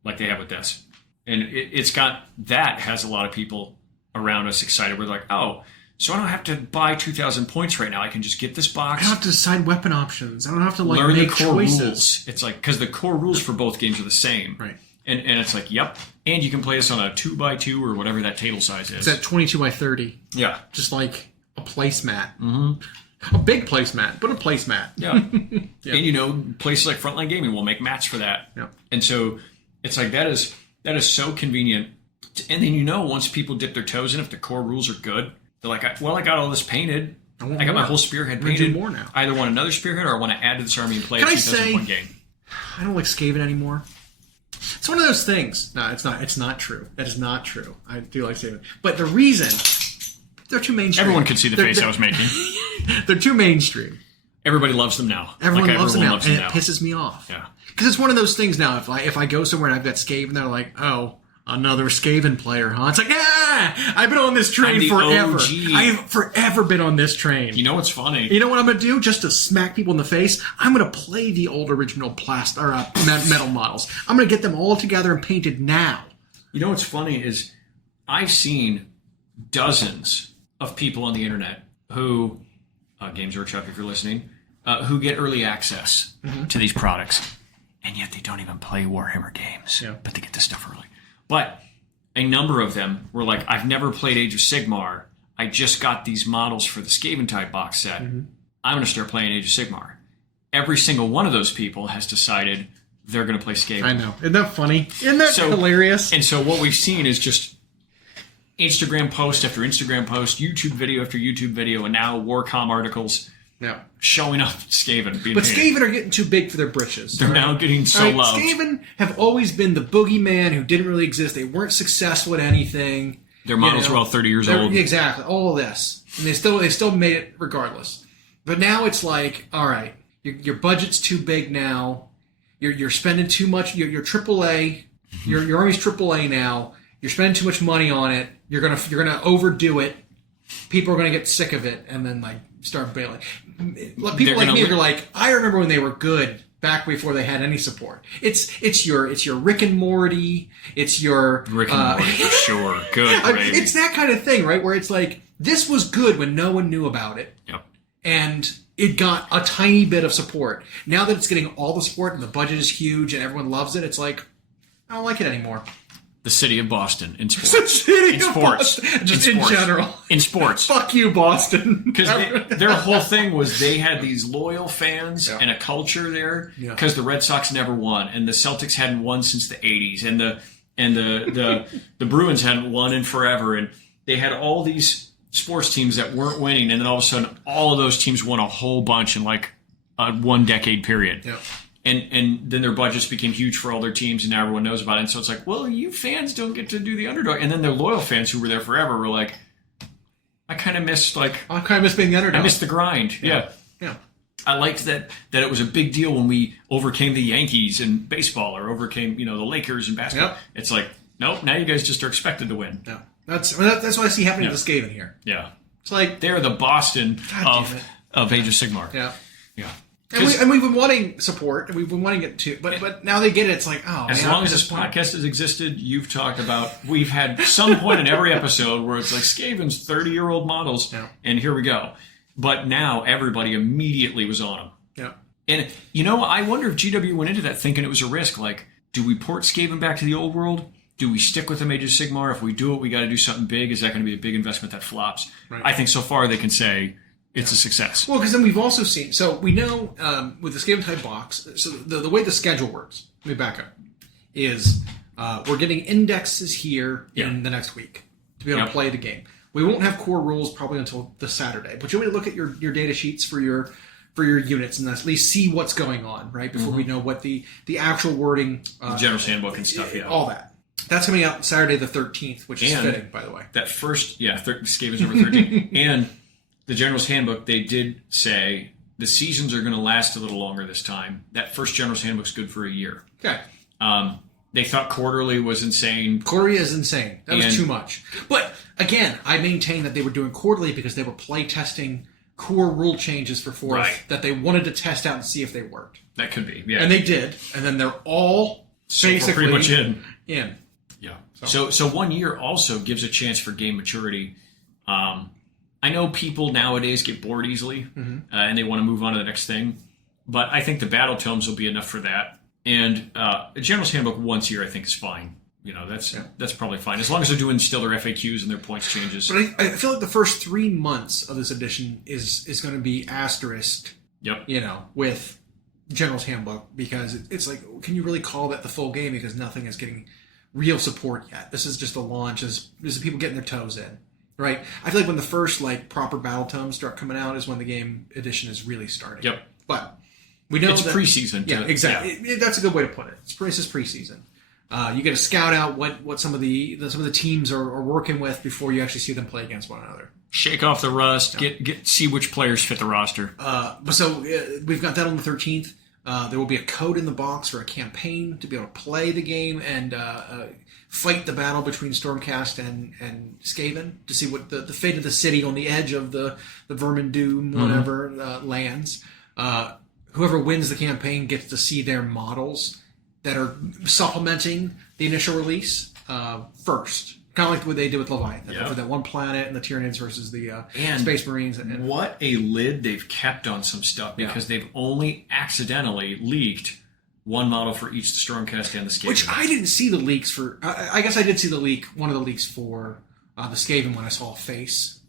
like they have with this. And it's got, that has a lot of people around us excited. We're like, oh, so I don't have to buy 2,000 points right now. I can just get this box. I don't have to decide weapon options. I don't have to like learn make the core choices. rules. It's like, because the core rules for both games are the same. Right. And it's like, yep. And you can play this on a 2x2 or whatever that table size is. It's at 22 by 30. Yeah. Just like a placemat. A big placemat, but a placemat. Yeah. And places like Frontline Gaming will make mats for that. Yeah. And so it's like that is so convenient. And then once people dip their toes in, if the core rules are good, they're like, well, I got all this painted. I got my whole Spearhead painted. Do more now. I either want another Spearhead or I want to add to this army and play a 2001 game. I don't like Skaven anymore. It's one of those things. No, it's not. It's not true. That is not true. I do like Skaven. But the reason, they're too mainstream. Everyone could see the face I was making. They're too mainstream. Everybody loves them now. Everyone loves them now. And it pisses me off. Yeah. Because it's one of those things now. If I go somewhere and I've got Skaven, they're like, oh, another Skaven player, huh? It's like, I've been on this train forever. OG. I've forever been on this train. You know what's funny? You know what I'm going to do? Just to smack people in the face, I'm going to play the old original metal models. I'm going to get them all together and painted now. You know what's funny is I've seen dozens of people on the internet who, Games Workshop if you're listening, who get early access to these products, and yet they don't even play Warhammer games, but they get this stuff early. But a number of them were like, I've never played Age of Sigmar. I just got these models for the Skaven type box set. I'm going to start playing Age of Sigmar. Every single one of those people has decided they're going to play Skaven. I know. Isn't that funny? Isn't that hilarious? And so what we've seen is just Instagram post after Instagram post, YouTube video after YouTube video, and now Warcom articles showing up Skaven. But Skaven are getting too big for their britches. They're now getting so loved. Skaven have always been the boogeyman who didn't really exist. They weren't successful at anything. Their models were all 30 years old. Exactly. All of this. And they still made it regardless. But now it's like, all right, your budget's too big now. You're spending too much. You're AAA. Your army's AAA now. You're spending too much money on it. You're gonna overdo it. People are gonna get sick of it, and then like start bailing. People like me are like, I remember when they were good back before they had any support. It's your Rick and Morty. It's your Rick and Morty for sure. Good. It's that kind of thing, right? Where it's like this was good when no one knew about it. Yep. And it got a tiny bit of support. Now that it's getting all the support and the budget is huge and everyone loves it, it's like I don't like it anymore. The city of Boston in sports. The city in of sports. Boston. Just in sports. general. In sports. Fuck you, Boston. Because their whole thing was they had these loyal fans and a culture there because the Red Sox never won and the Celtics hadn't won since the 80s and the Bruins hadn't won in forever and they had all these sports teams that weren't winning and then all of a sudden all of those teams won a whole bunch in like a 1 decade period. Yeah. And then their budgets became huge for all their teams, and now everyone knows about it. And so it's like, well, you fans don't get to do the underdog. And then their loyal fans who were there forever were like, I kind of miss being the underdog. I miss the grind. Yeah. I liked that it was a big deal when we overcame the Yankees in baseball or overcame the Lakers in basketball. Yep. It's like, nope, now you guys just are expected to win. Yeah. That's what I see happening with Skaven here. Yeah. It's like they're the Boston of Age of Sigmar. Yeah. Yeah. And we've been wanting support, and we've been wanting it too. But now they get it. It's like, oh, as long as this podcast has existed, you've talked about. We've had some point in every episode where it's like Skaven's 30-year-old models, and here we go. But now everybody immediately was on them. Yeah. And I wonder if GW went into that thinking it was a risk. Like do we port Skaven back to the old world? Do we stick with the Age of Sigmar? If we do it, we got to do something big. Is that going to be a big investment that flops? Right. I think so far they can say it's a success. Well, because then we've also seen, so we know with the Skaven type box, so the way the schedule works, let me back up, is we're getting indexes here in the next week to be able to play the game. We won't have core rules probably until the Saturday, but you want to look at your data sheets for your units and at least see what's going on, right? Before we know what the actual wording, the general handbook and stuff, all that. That's coming out Saturday the 13th, which is fitting, by the way. That first, Skaven's number 13. And the General's Handbook, they did say the seasons are going to last a little longer this time. That first General's Handbook's good for a year. Okay. They thought quarterly was insane. Quarterly is insane. That was too much. But, again, I maintain that they were doing quarterly because they were play testing core rule changes for 4th that they wanted to test out and see if they worked. That could be, yeah. And they did. And then they're all basically pretty much in. Yeah. So 1 year also gives a chance for game maturity. I know people nowadays get bored easily, and they want to move on to the next thing. But I think the battle tomes will be enough for that. And a General's Handbook once a year, I think, is fine. That's probably fine as long as they're doing still their FAQs and their points changes. But I feel like the first 3 months of this edition is going to be asterisked. Yep. With General's Handbook, because it's like, can you really call that the full game because nothing is getting real support yet? This is just a launch. This is people getting their toes in, right? I feel like when the first proper battle tomes start coming out is when the game edition is really starting. Yep. But we know it's preseason. Yeah, exactly. Yeah. That's a good way to put it. This is preseason. You get to scout out what some of the teams are working with before you actually see them play against one another. Shake off the rust. See which players fit the roster. We've got that on the 13th. There will be a code in the box for a campaign to be able to play the game and fight the battle between Stormcast and Skaven to see what the fate of the city on the edge of the Vermin Doom, whatever, lands. Whoever wins the campaign gets to see their models that are supplementing the initial release first. Kind of like what they did with Leviathan. For that one planet and the Tyranids versus the Space Marines. And what a lid they've kept on some stuff because they've only accidentally leaked one model for each the Stormcast and the Skaven. Which I didn't see the leaks for. I guess I did see one of the leaks for the Skaven when I saw a face.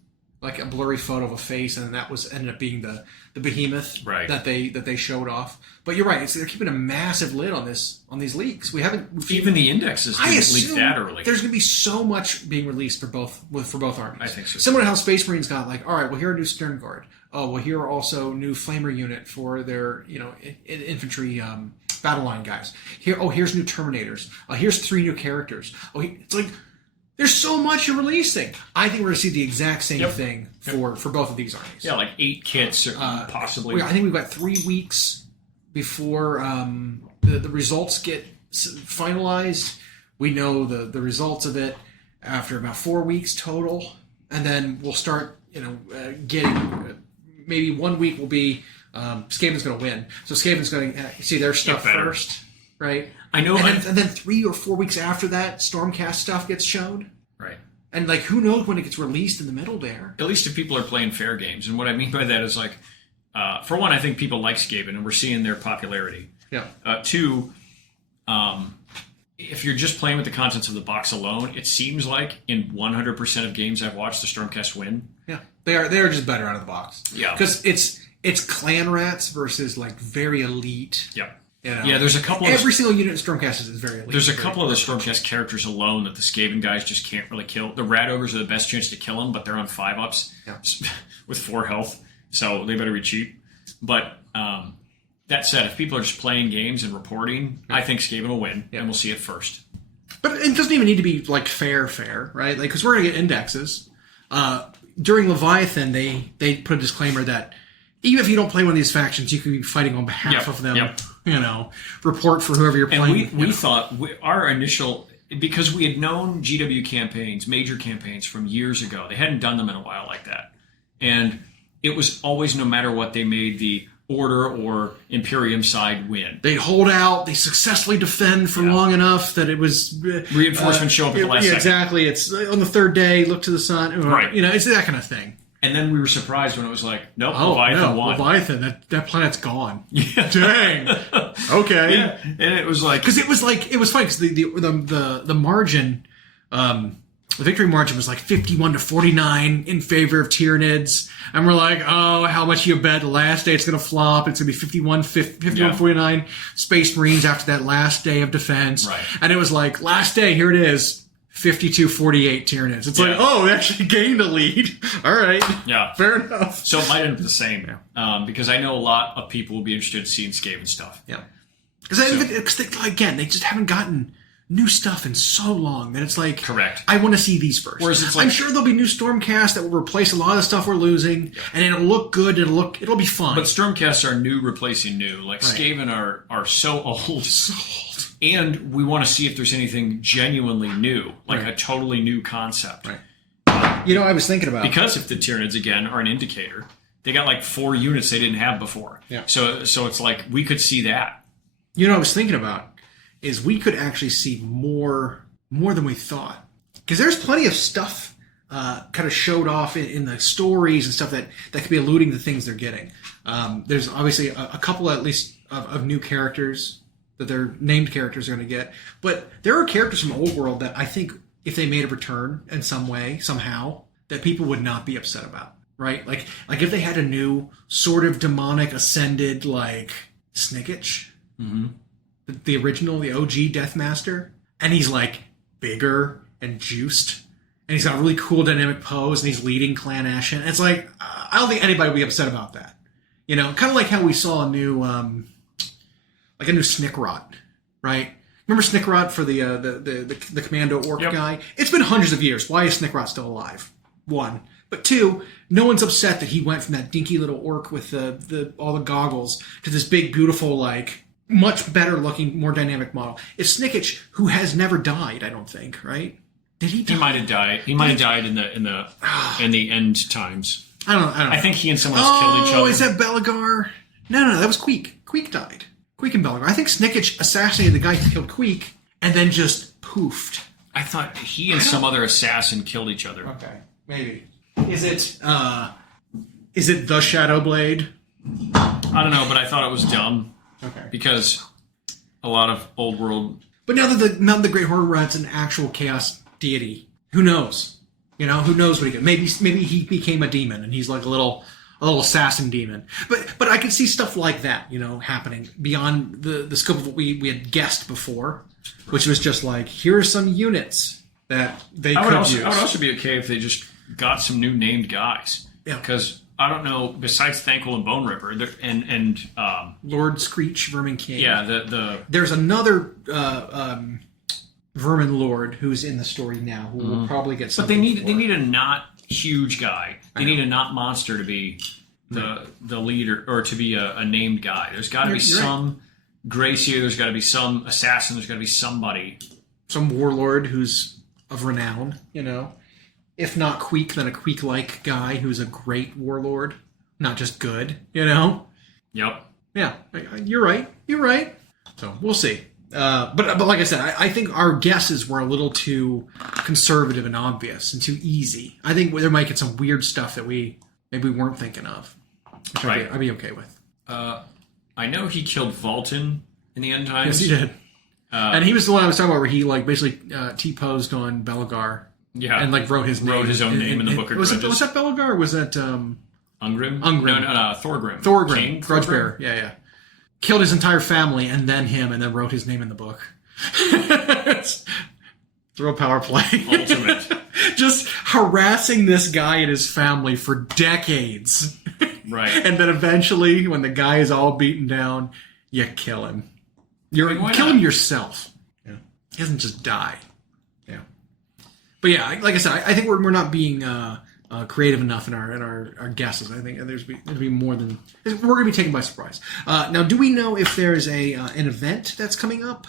Like a blurry photo of a face, and that ended up being the behemoth that they showed off. But you're right; they're keeping a massive lid on these leaks. We haven't even the indexes didn't leak that early. There's going to be so much being released for both armies. I think so. Similar to how Space Marines got all right, well here are new Stern Guard. Oh, well here are also new Flamer unit for their infantry battle line guys. Here's new Terminators. Here's 3 new characters. It's like. There's so much you're releasing. I think we're going to see the exact same thing for both of these armies. Yeah, like 8 kits, possibly. I think we've got 3 weeks before the results get finalized. We know the results of it after about 4 weeks total, and then we'll start getting maybe 1 week will be Skaven's going to win. So Skaven's going to see their stuff first, right? I know. And then 3 or 4 weeks after that, Stormcast stuff gets shown. Right. And who knows when it gets released in the middle there. At least if people are playing fair games. And what I mean by that is for one, I think people like Skaven and we're seeing their popularity. Yeah. 2, if you're just playing with the contents of the box alone, it seems like in 100% of games I've watched, the Stormcast win. Yeah. They are just better out of the box. Yeah. Because it's clan rats versus very elite. Yeah. Yeah, there's a couple. Every single unit in Stormcast is very elite. There's a couple of the Stormcast characters alone that the Skaven guys just can't really kill. The Rat Ogres are the best chance to kill them, but they're on 5-ups with 4 health, so they better be cheap. But that said, if people are just playing games and reporting, I think Skaven will win, and we'll see it first. But it doesn't even need to be fair, right? Because we're going to get indexes. During Leviathan, they put a disclaimer that even if you don't play one of these factions, you can be fighting on behalf of them. Yep. Report for whoever you're playing. And we thought our initial, because we had known GW campaigns, major campaigns from years ago. They hadn't done them in a while like that. And it was always, no matter what, they made the Order or Imperium side win. They hold out. They successfully defend for long enough that it was... Reinforcements show up at the last second. Exactly. It's on the 3rd day, look to the sun. Right. It's that kind of thing. And then we were surprised when it was nope, Leviathan won. Leviathan, that planet's gone. Yeah. Dang. Okay. Yeah, and it was like because it was funny because the margin, the victory margin was like 51-49 in favor of Tyranids, and we're like, oh, how much you bet the last day it's gonna flop? It's gonna be 51-49 Space Marines after that last day of defense, right? And it was like last day, here it is. 52-48 Tyranids. It's like, oh, we actually gained a lead. All right. Yeah. Fair enough. So it might end up the same. Because I know a lot of people will be interested in seeing Skaven stuff. Yeah. Because again, they just haven't gotten new stuff in so long that it's like, correct. I want to see these first. Whereas it's like, I'm sure there'll be new Stormcast that will replace a lot of the stuff we're losing, and it'll look good. It'll be fun. But Stormcasts are new replacing new. Like Skaven are so old. And we want to see if there's anything genuinely new, like a totally new concept. Right. I was thinking about because if the Tyranids again are an indicator, they got like 4 units they didn't have before. Yeah. So it's like we could see that. What I was thinking about is we could actually see more than we thought, because there's plenty of stuff kind of showed off in the stories and stuff that could be alluding to things they're getting. There's obviously a couple at least of new characters that their named characters are going to get. But there are characters from Old World that I think if they made a return in some way, somehow, that people would not be upset about, right? Like if they had a new sort of demonic ascended, like Snicketch, the original, the OG Deathmaster, and he's like bigger and juiced, and he's got a really cool dynamic pose, and he's leading Clan Ashen. And it's like, I don't think anybody would be upset about that. Kind of like how we saw a new Snickrot, right? Remember Snickrot for the Commando Orc guy? It's been hundreds of years. Why is Snickrot still alive? 1. But 2, no one's upset that he went from that dinky little orc with all the goggles to this big, beautiful, like, much better looking, more dynamic model. It's Snicketch, who has never died, I don't think, right? Did he die? He might have died. He might have died in the end times. I don't know. I think he and someone else killed each other. Oh, is that Belagar? No, that was Queek. Queek died. Queek and Belagar. I think Snicketch assassinated the guy who killed Queek and then just poofed. I thought he and some other assassin killed each other. Okay, maybe. Is it the Shadow Blade? I don't know, but I thought it was dumb. Okay. Because a lot of Old World. But now that the Great Horde Rat's an actual chaos deity, who knows? Who knows what he could. Maybe he became a demon and he's like a little assassin demon. But I could see stuff like that, happening beyond the scope of what we had guessed before, which was just like, here are some units that they could use. I would also be okay if they just got some new named guys. Yeah. Because I don't know, besides Thankful and Bone Ripper and Lord Screech, Vermin King. Yeah, there's another Vermin Lord who's in the story now who will probably get something. But they need a not huge guy. They need a not monster to be the leader or to be a named guy. There's got to be some Gracie. There's got to be some assassin. There's got to be somebody. Some warlord who's of renown. If not Queek, then a Queek-like guy who's a great warlord, not just good. Yep. Yeah, you're right. So we'll see. But like I said, I think our guesses were a little too conservative and obvious and too easy. I think there might get some weird stuff that we maybe weren't thinking of, which I'd be okay with. I know he killed Vultan in the end times. Yes, he did. And he was the one I was talking about where he basically T-posed on Belagar. Yeah. And wrote his name. Wrote his own name in the Book of Grudges. Was that Belagar or was that... Ungrim? Ungrim. No, Thorgrim. Thorgrim. Grudgebearer. Yeah. Killed his entire family and then him and then wrote his name in the book. It's a real power play. Ultimate. Just harassing this guy and his family for decades. Right. And then eventually, when the guy is all beaten down, you kill him. You kill him yourself. Yeah. He doesn't just die. Yeah. But yeah, like I said, I think we're not being creative enough in our guesses. I think there's be more than we're going to be taken by surprise. Now, do we know if there's an event that's coming up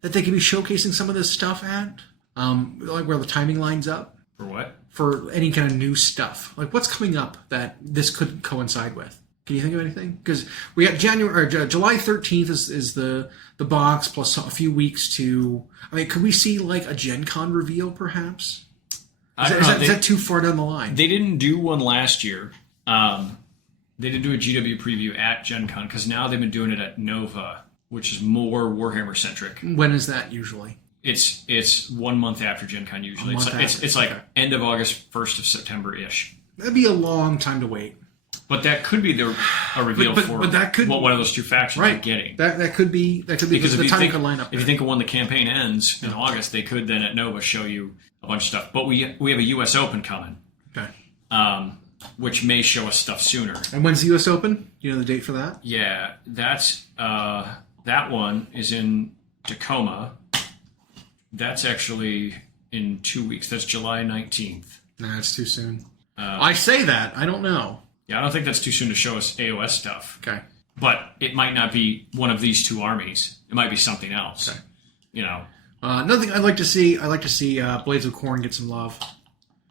that they could be showcasing some of this stuff at? Like where the timing lines up? For what? For any kind of new stuff. Like what's coming up that this could coincide with? Can you think of anything? Because we got July 13th is the box plus a few weeks to. I mean, could we see like a Gen Con reveal perhaps? Is that too far down the line? They didn't do one last year. They didn't do a GW preview at Gen Con because now they've been doing it at Nova which is more Warhammer centric. When is that usually? It's 1 month after Gen Con usually. It's like end of August, 1st of September ish. That'd be a long time to wait. But that could be a reveal but that could, what one of those two factions are getting. That could be because the timing could line up. If you think of when the campaign ends in August, they could then at Nova show you a bunch of stuff. But we have a U.S. Open coming, which may show us stuff sooner. And when's the U.S. Open? You know the date for that? Yeah, that's that one is in Tacoma. That's actually in 2 weeks. That's July 19th. Nah, it's too soon. I say that. I don't know. Yeah, I don't think that's too soon to show us AOS stuff. Okay. But it might not be one of these two armies. It might be something else. Okay. You know. Another thing I'd like to see, Blades of Khorne get some love.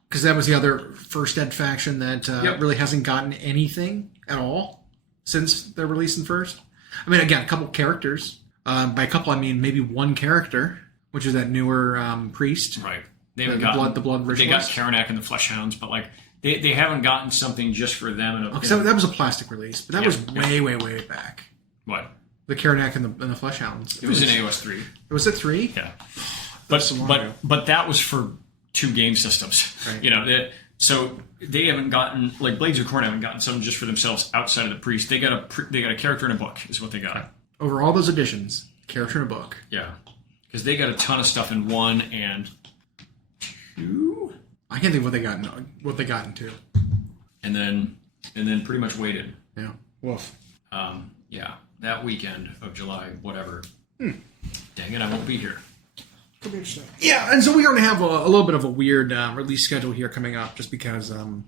Because that was the other First Ed faction that really hasn't gotten anything at all since their release in First. I mean, again, a couple characters. By a couple, I mean maybe one character, which is that newer priest. Right. The blood ritualist. They got Karanak and the Fleshhounds, but like they haven't gotten something just for them. So that was a plastic release, but that was way back. What? The Karanak and the Fleshhounds. It was in AOS 3. Was it 3? Yeah. But that was for 2 game systems. Right. You know, so they haven't gotten, like Blades of Khorne haven't gotten something just for themselves outside of the priest. They got a character in a book is what they got. Over all those editions, character in a book. Yeah. Because they got a ton of stuff in 1 and 2. I can't think of what they got in 2. And then pretty much waited. Yeah. Woof. Yeah. That weekend of July, whatever. Dang it, I won't be here. Could be interesting. Yeah, and so we're going to have a little bit of a weird release schedule here coming up, just because the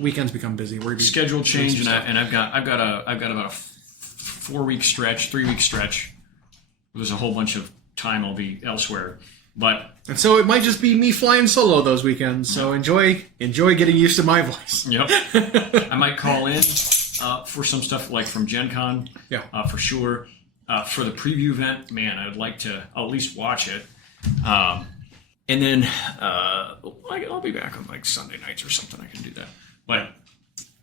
weekends become busy. Schedule change, and I've got about a 4-week stretch, 3-week stretch. There's a whole bunch of time I'll be elsewhere, and so it might just be me flying solo those weekends. So enjoy getting used to my voice. Yep. I might call in for some stuff like from Gen Con. Yeah. For sure. For the preview event, man, I'd like to at least watch it. And then I'll be back on like Sunday nights or something. I can do that. But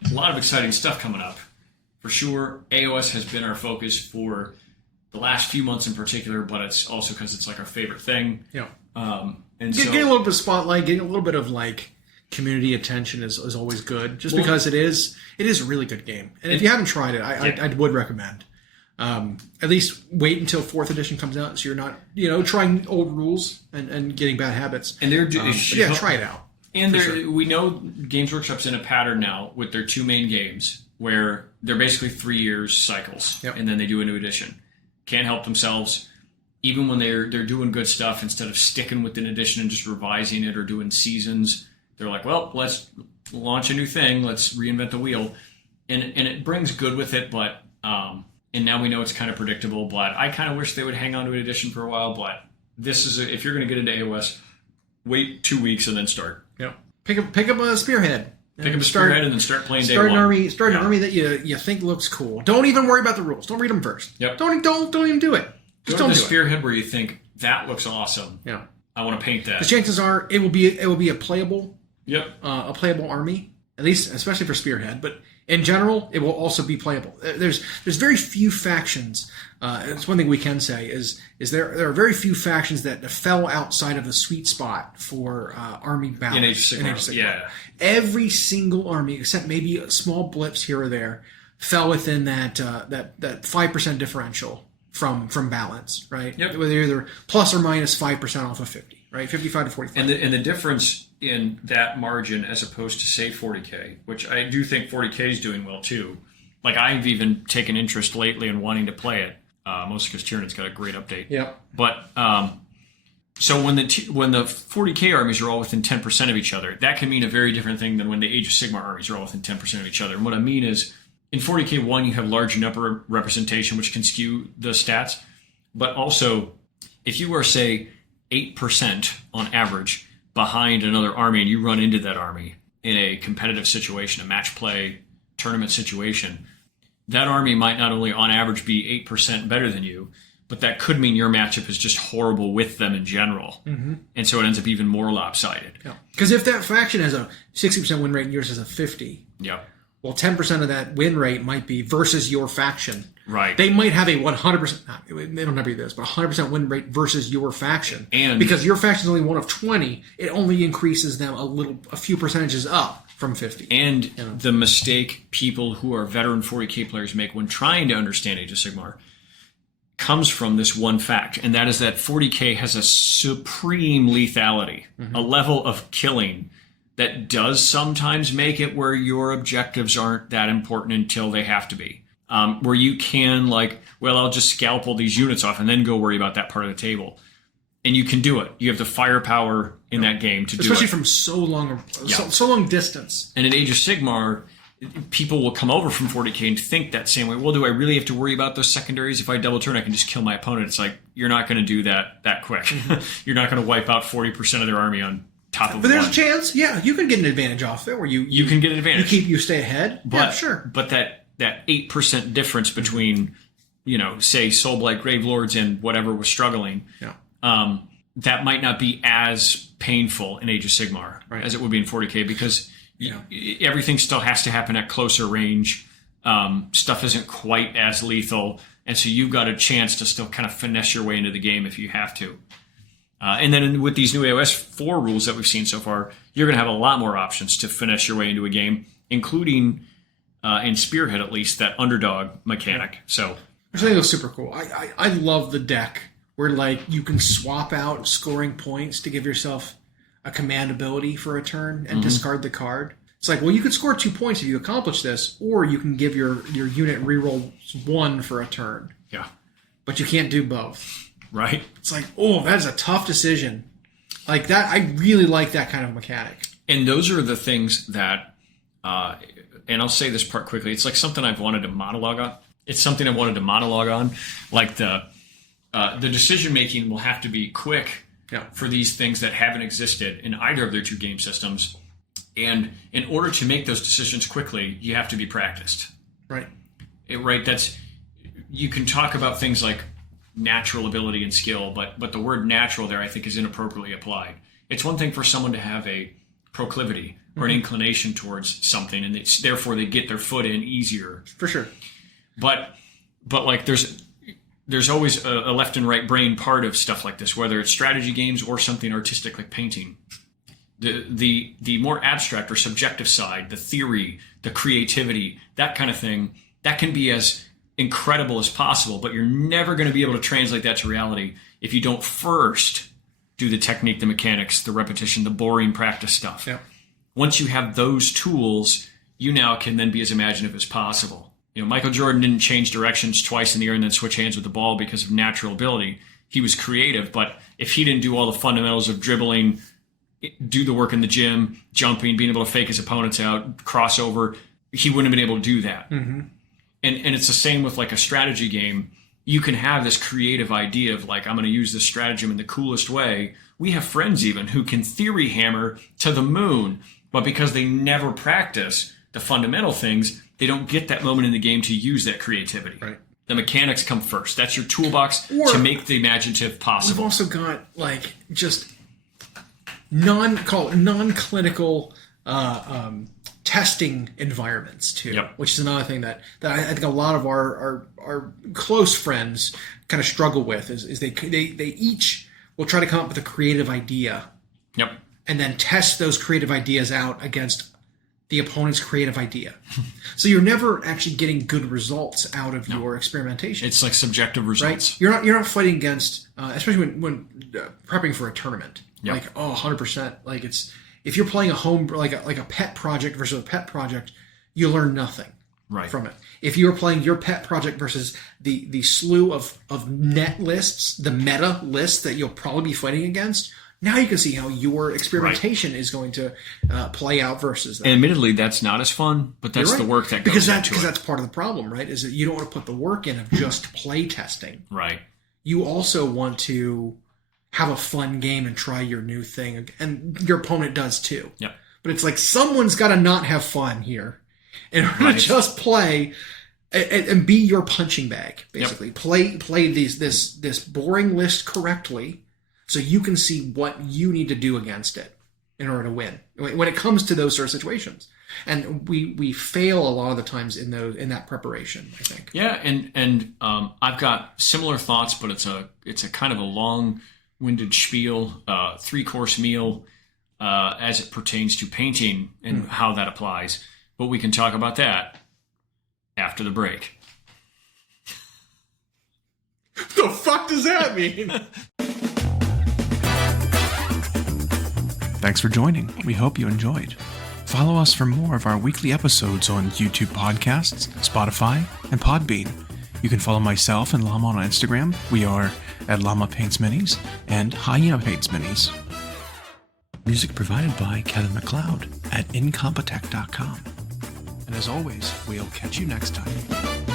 a lot of exciting stuff coming up. For sure, AOS has been our focus for the last few months in particular, but it's also because it's like our favorite thing. Yeah. And getting a little bit of spotlight, getting a little bit of like community attention is always good, because it is a really good game. And if you haven't tried it, I would recommend. At least wait until 4th edition comes out, so you're not trying old rules and getting bad habits. And they're try it out. And we know Games Workshop's in a pattern now with their 2 main games where they're basically 3 years cycles, and then they do a new edition. Can't help themselves. Even when they're doing good stuff, instead of sticking with an edition and just revising it or doing seasons, they're like, well, let's launch a new thing. Let's reinvent the wheel. And it brings good with it, but and now we know it's kind of predictable, but I kind of wish they would hang on to an edition for a while. But this is if you're going to get into AOS, wait 2 weeks and then start. Yeah. Pick up a spearhead. Pick up a spearhead and then start playing day 1. Start an army that you think looks cool. Don't even worry about the rules. Don't read them first. Yep. Don't even do it. Just don't do it. Spearhead where you think that looks awesome. Yeah. I want to paint that. The chances are it will be a playable. Yep. A playable army, at least, especially for Spearhead. But in general, it will also be playable. There's very few factions. It's one thing we can say is there are very few factions that fell outside of the sweet spot for army balance in Age of Sigmar. Yeah. Every single army, except maybe small blips here or there, fell within that 5% differential from balance, right? Yep. Whether either plus or minus 5% off of 50, right? 55 to 45. And the difference in that margin as opposed to, say, 40K, which I do think 40K is doing well too. Like, I've even taken interest lately in wanting to play it, mostly because Tyrannid's got a great update. Yeah. But so when the 40K armies are all within 10% of each other, that can mean a very different thing than when the Age of Sigmar armies are all within 10% of each other. And what I mean is, in 40K1, you have large number representation, which can skew the stats. But also, if you are, say, 8% on average behind another army and you run into that army in a competitive situation, a match play tournament situation, that army might not only on average be 8% better than you, but that could mean your matchup is just horrible with them in general. Mm-hmm. And so it ends up even more lopsided. Because if that faction has a 60% win rate and yours has a 50, yeah, Well, 10% of that win rate might be versus your faction. Right. They might have a 100%, they don't never do this, but 100% win rate versus your faction. And because your faction is only one of 20, it only increases them a few percentages up from 50. And the mistake people who are veteran 40K players make when trying to understand Age of Sigmar comes from this one fact, and that is that 40K has a supreme lethality, a level of killing that does sometimes make it where your objectives aren't that important until they have to be. Where you can, like, well, I'll just scalpel these units off and then go worry about that part of the table. And you can do it. You have the firepower in that game to do it. Especially from so long distance. And in Age of Sigmar, people will come over from 40K and think that same way. Well, do I really have to worry about those secondaries? If I double turn, I can just kill my opponent. It's like, you're not going to do that quick. You're not going to wipe out 40% of their army on top of But there's one. a chance, yeah, you can get an advantage off it where you can get an advantage. You stay ahead. But, yeah, sure. But that 8% difference between, say, Soulblight Gravelords and whatever was struggling, that might not be as painful in Age of Sigmar as it would be in 40K because everything still has to happen at closer range. Stuff isn't quite as lethal. And so you've got a chance to still kind of finesse your way into the game if you have to. And then with these new AOS 4 rules that we've seen so far, you're going to have a lot more options to finesse your way into a game, including, in Spearhead at least, that underdog mechanic. So I think it was super cool. I love the deck where, like, you can swap out scoring points to give yourself a command ability for a turn and discard the card. It's like, well, you could score 2 points if you accomplish this, or you can give your unit reroll 1 for a turn. Yeah. But you can't do both. Right. It's like, oh, that is a tough decision. Like that, I really like that kind of mechanic. And those are the things that, and I'll say this part quickly, it's like something I've wanted to monologue on. It's something I wanted to monologue on. Like the decision-making will have to be quick for these things that haven't existed in either of their two game systems. And in order to make those decisions quickly, you have to be practiced. Right. You can talk about things like natural ability and skill, but the word natural there I think is inappropriately applied. It's one thing for someone to have a proclivity or an inclination towards something, and therefore they get their foot in easier. For sure. But like there's always a left and right brain part of stuff like this, whether it's strategy games or something artistic like painting. The more abstract or subjective side, the theory, the creativity, that kind of thing, that can be as incredible as possible, but you're never going to be able to translate that to reality if you don't first do the technique, the mechanics, the repetition, the boring practice stuff. Yeah. Once you have those tools, you now can then be as imaginative as possible. Michael Jordan didn't change directions twice in the air and then switch hands with the ball because of natural ability. He was creative, but if he didn't do all the fundamentals of dribbling, do the work in the gym, jumping, being able to fake his opponents out, crossover, he wouldn't have been able to do that. And it's the same with like a strategy game. You can have this creative idea of like, I'm going to use this stratagem in the coolest way. We have friends even who can theory hammer to the moon, but because they never practice the fundamental things, they don't get that moment in the game to use that creativity. Right. The mechanics come first. That's your toolbox to make the imaginative possible. We've also got like just non-clinical testing environments too, which is another thing that I think a lot of our close friends kind of struggle with is they each will try to come up with a creative idea, and then test those creative ideas out against the opponent's creative idea. So you're never actually getting good results out of your experimentation. It's like subjective results. Right? You're not fighting against, especially when prepping for a tournament. Like 100%. Like if you're playing a home like a pet project versus a pet project, you learn nothing from it. If you're playing your pet project versus the slew of net lists, the meta lists that you'll probably be fighting against, now you can see how your experimentation is going to play out versus that. And admittedly, that's not as fun, but that's the work that goes into it. Because that's part of the problem, right? Is that you don't want to put the work in of just play testing. Right. You also want to have a fun game and try your new thing, and your opponent does too. Yep. But it's like someone's got to not have fun here in order to just play and be your punching bag. Basically, play this boring list correctly, so you can see what you need to do against it in order to win when it comes to those sort of situations. And we fail a lot of the times in that preparation, I think. Yeah, and I've got similar thoughts, but it's a kind of a long-winded spiel, 3-course meal as it pertains to painting and how that applies. But we can talk about that after the break. The fuck does that mean? Thanks for joining. We hope you enjoyed. Follow us for more of our weekly episodes on YouTube podcasts, Spotify, and Podbean. You can follow myself and Llama on Instagram. We are at Llama Paints Minis and Hyena Paints Minis. Music provided by Kevin MacLeod at incompetech.com. And as always, we'll catch you next time.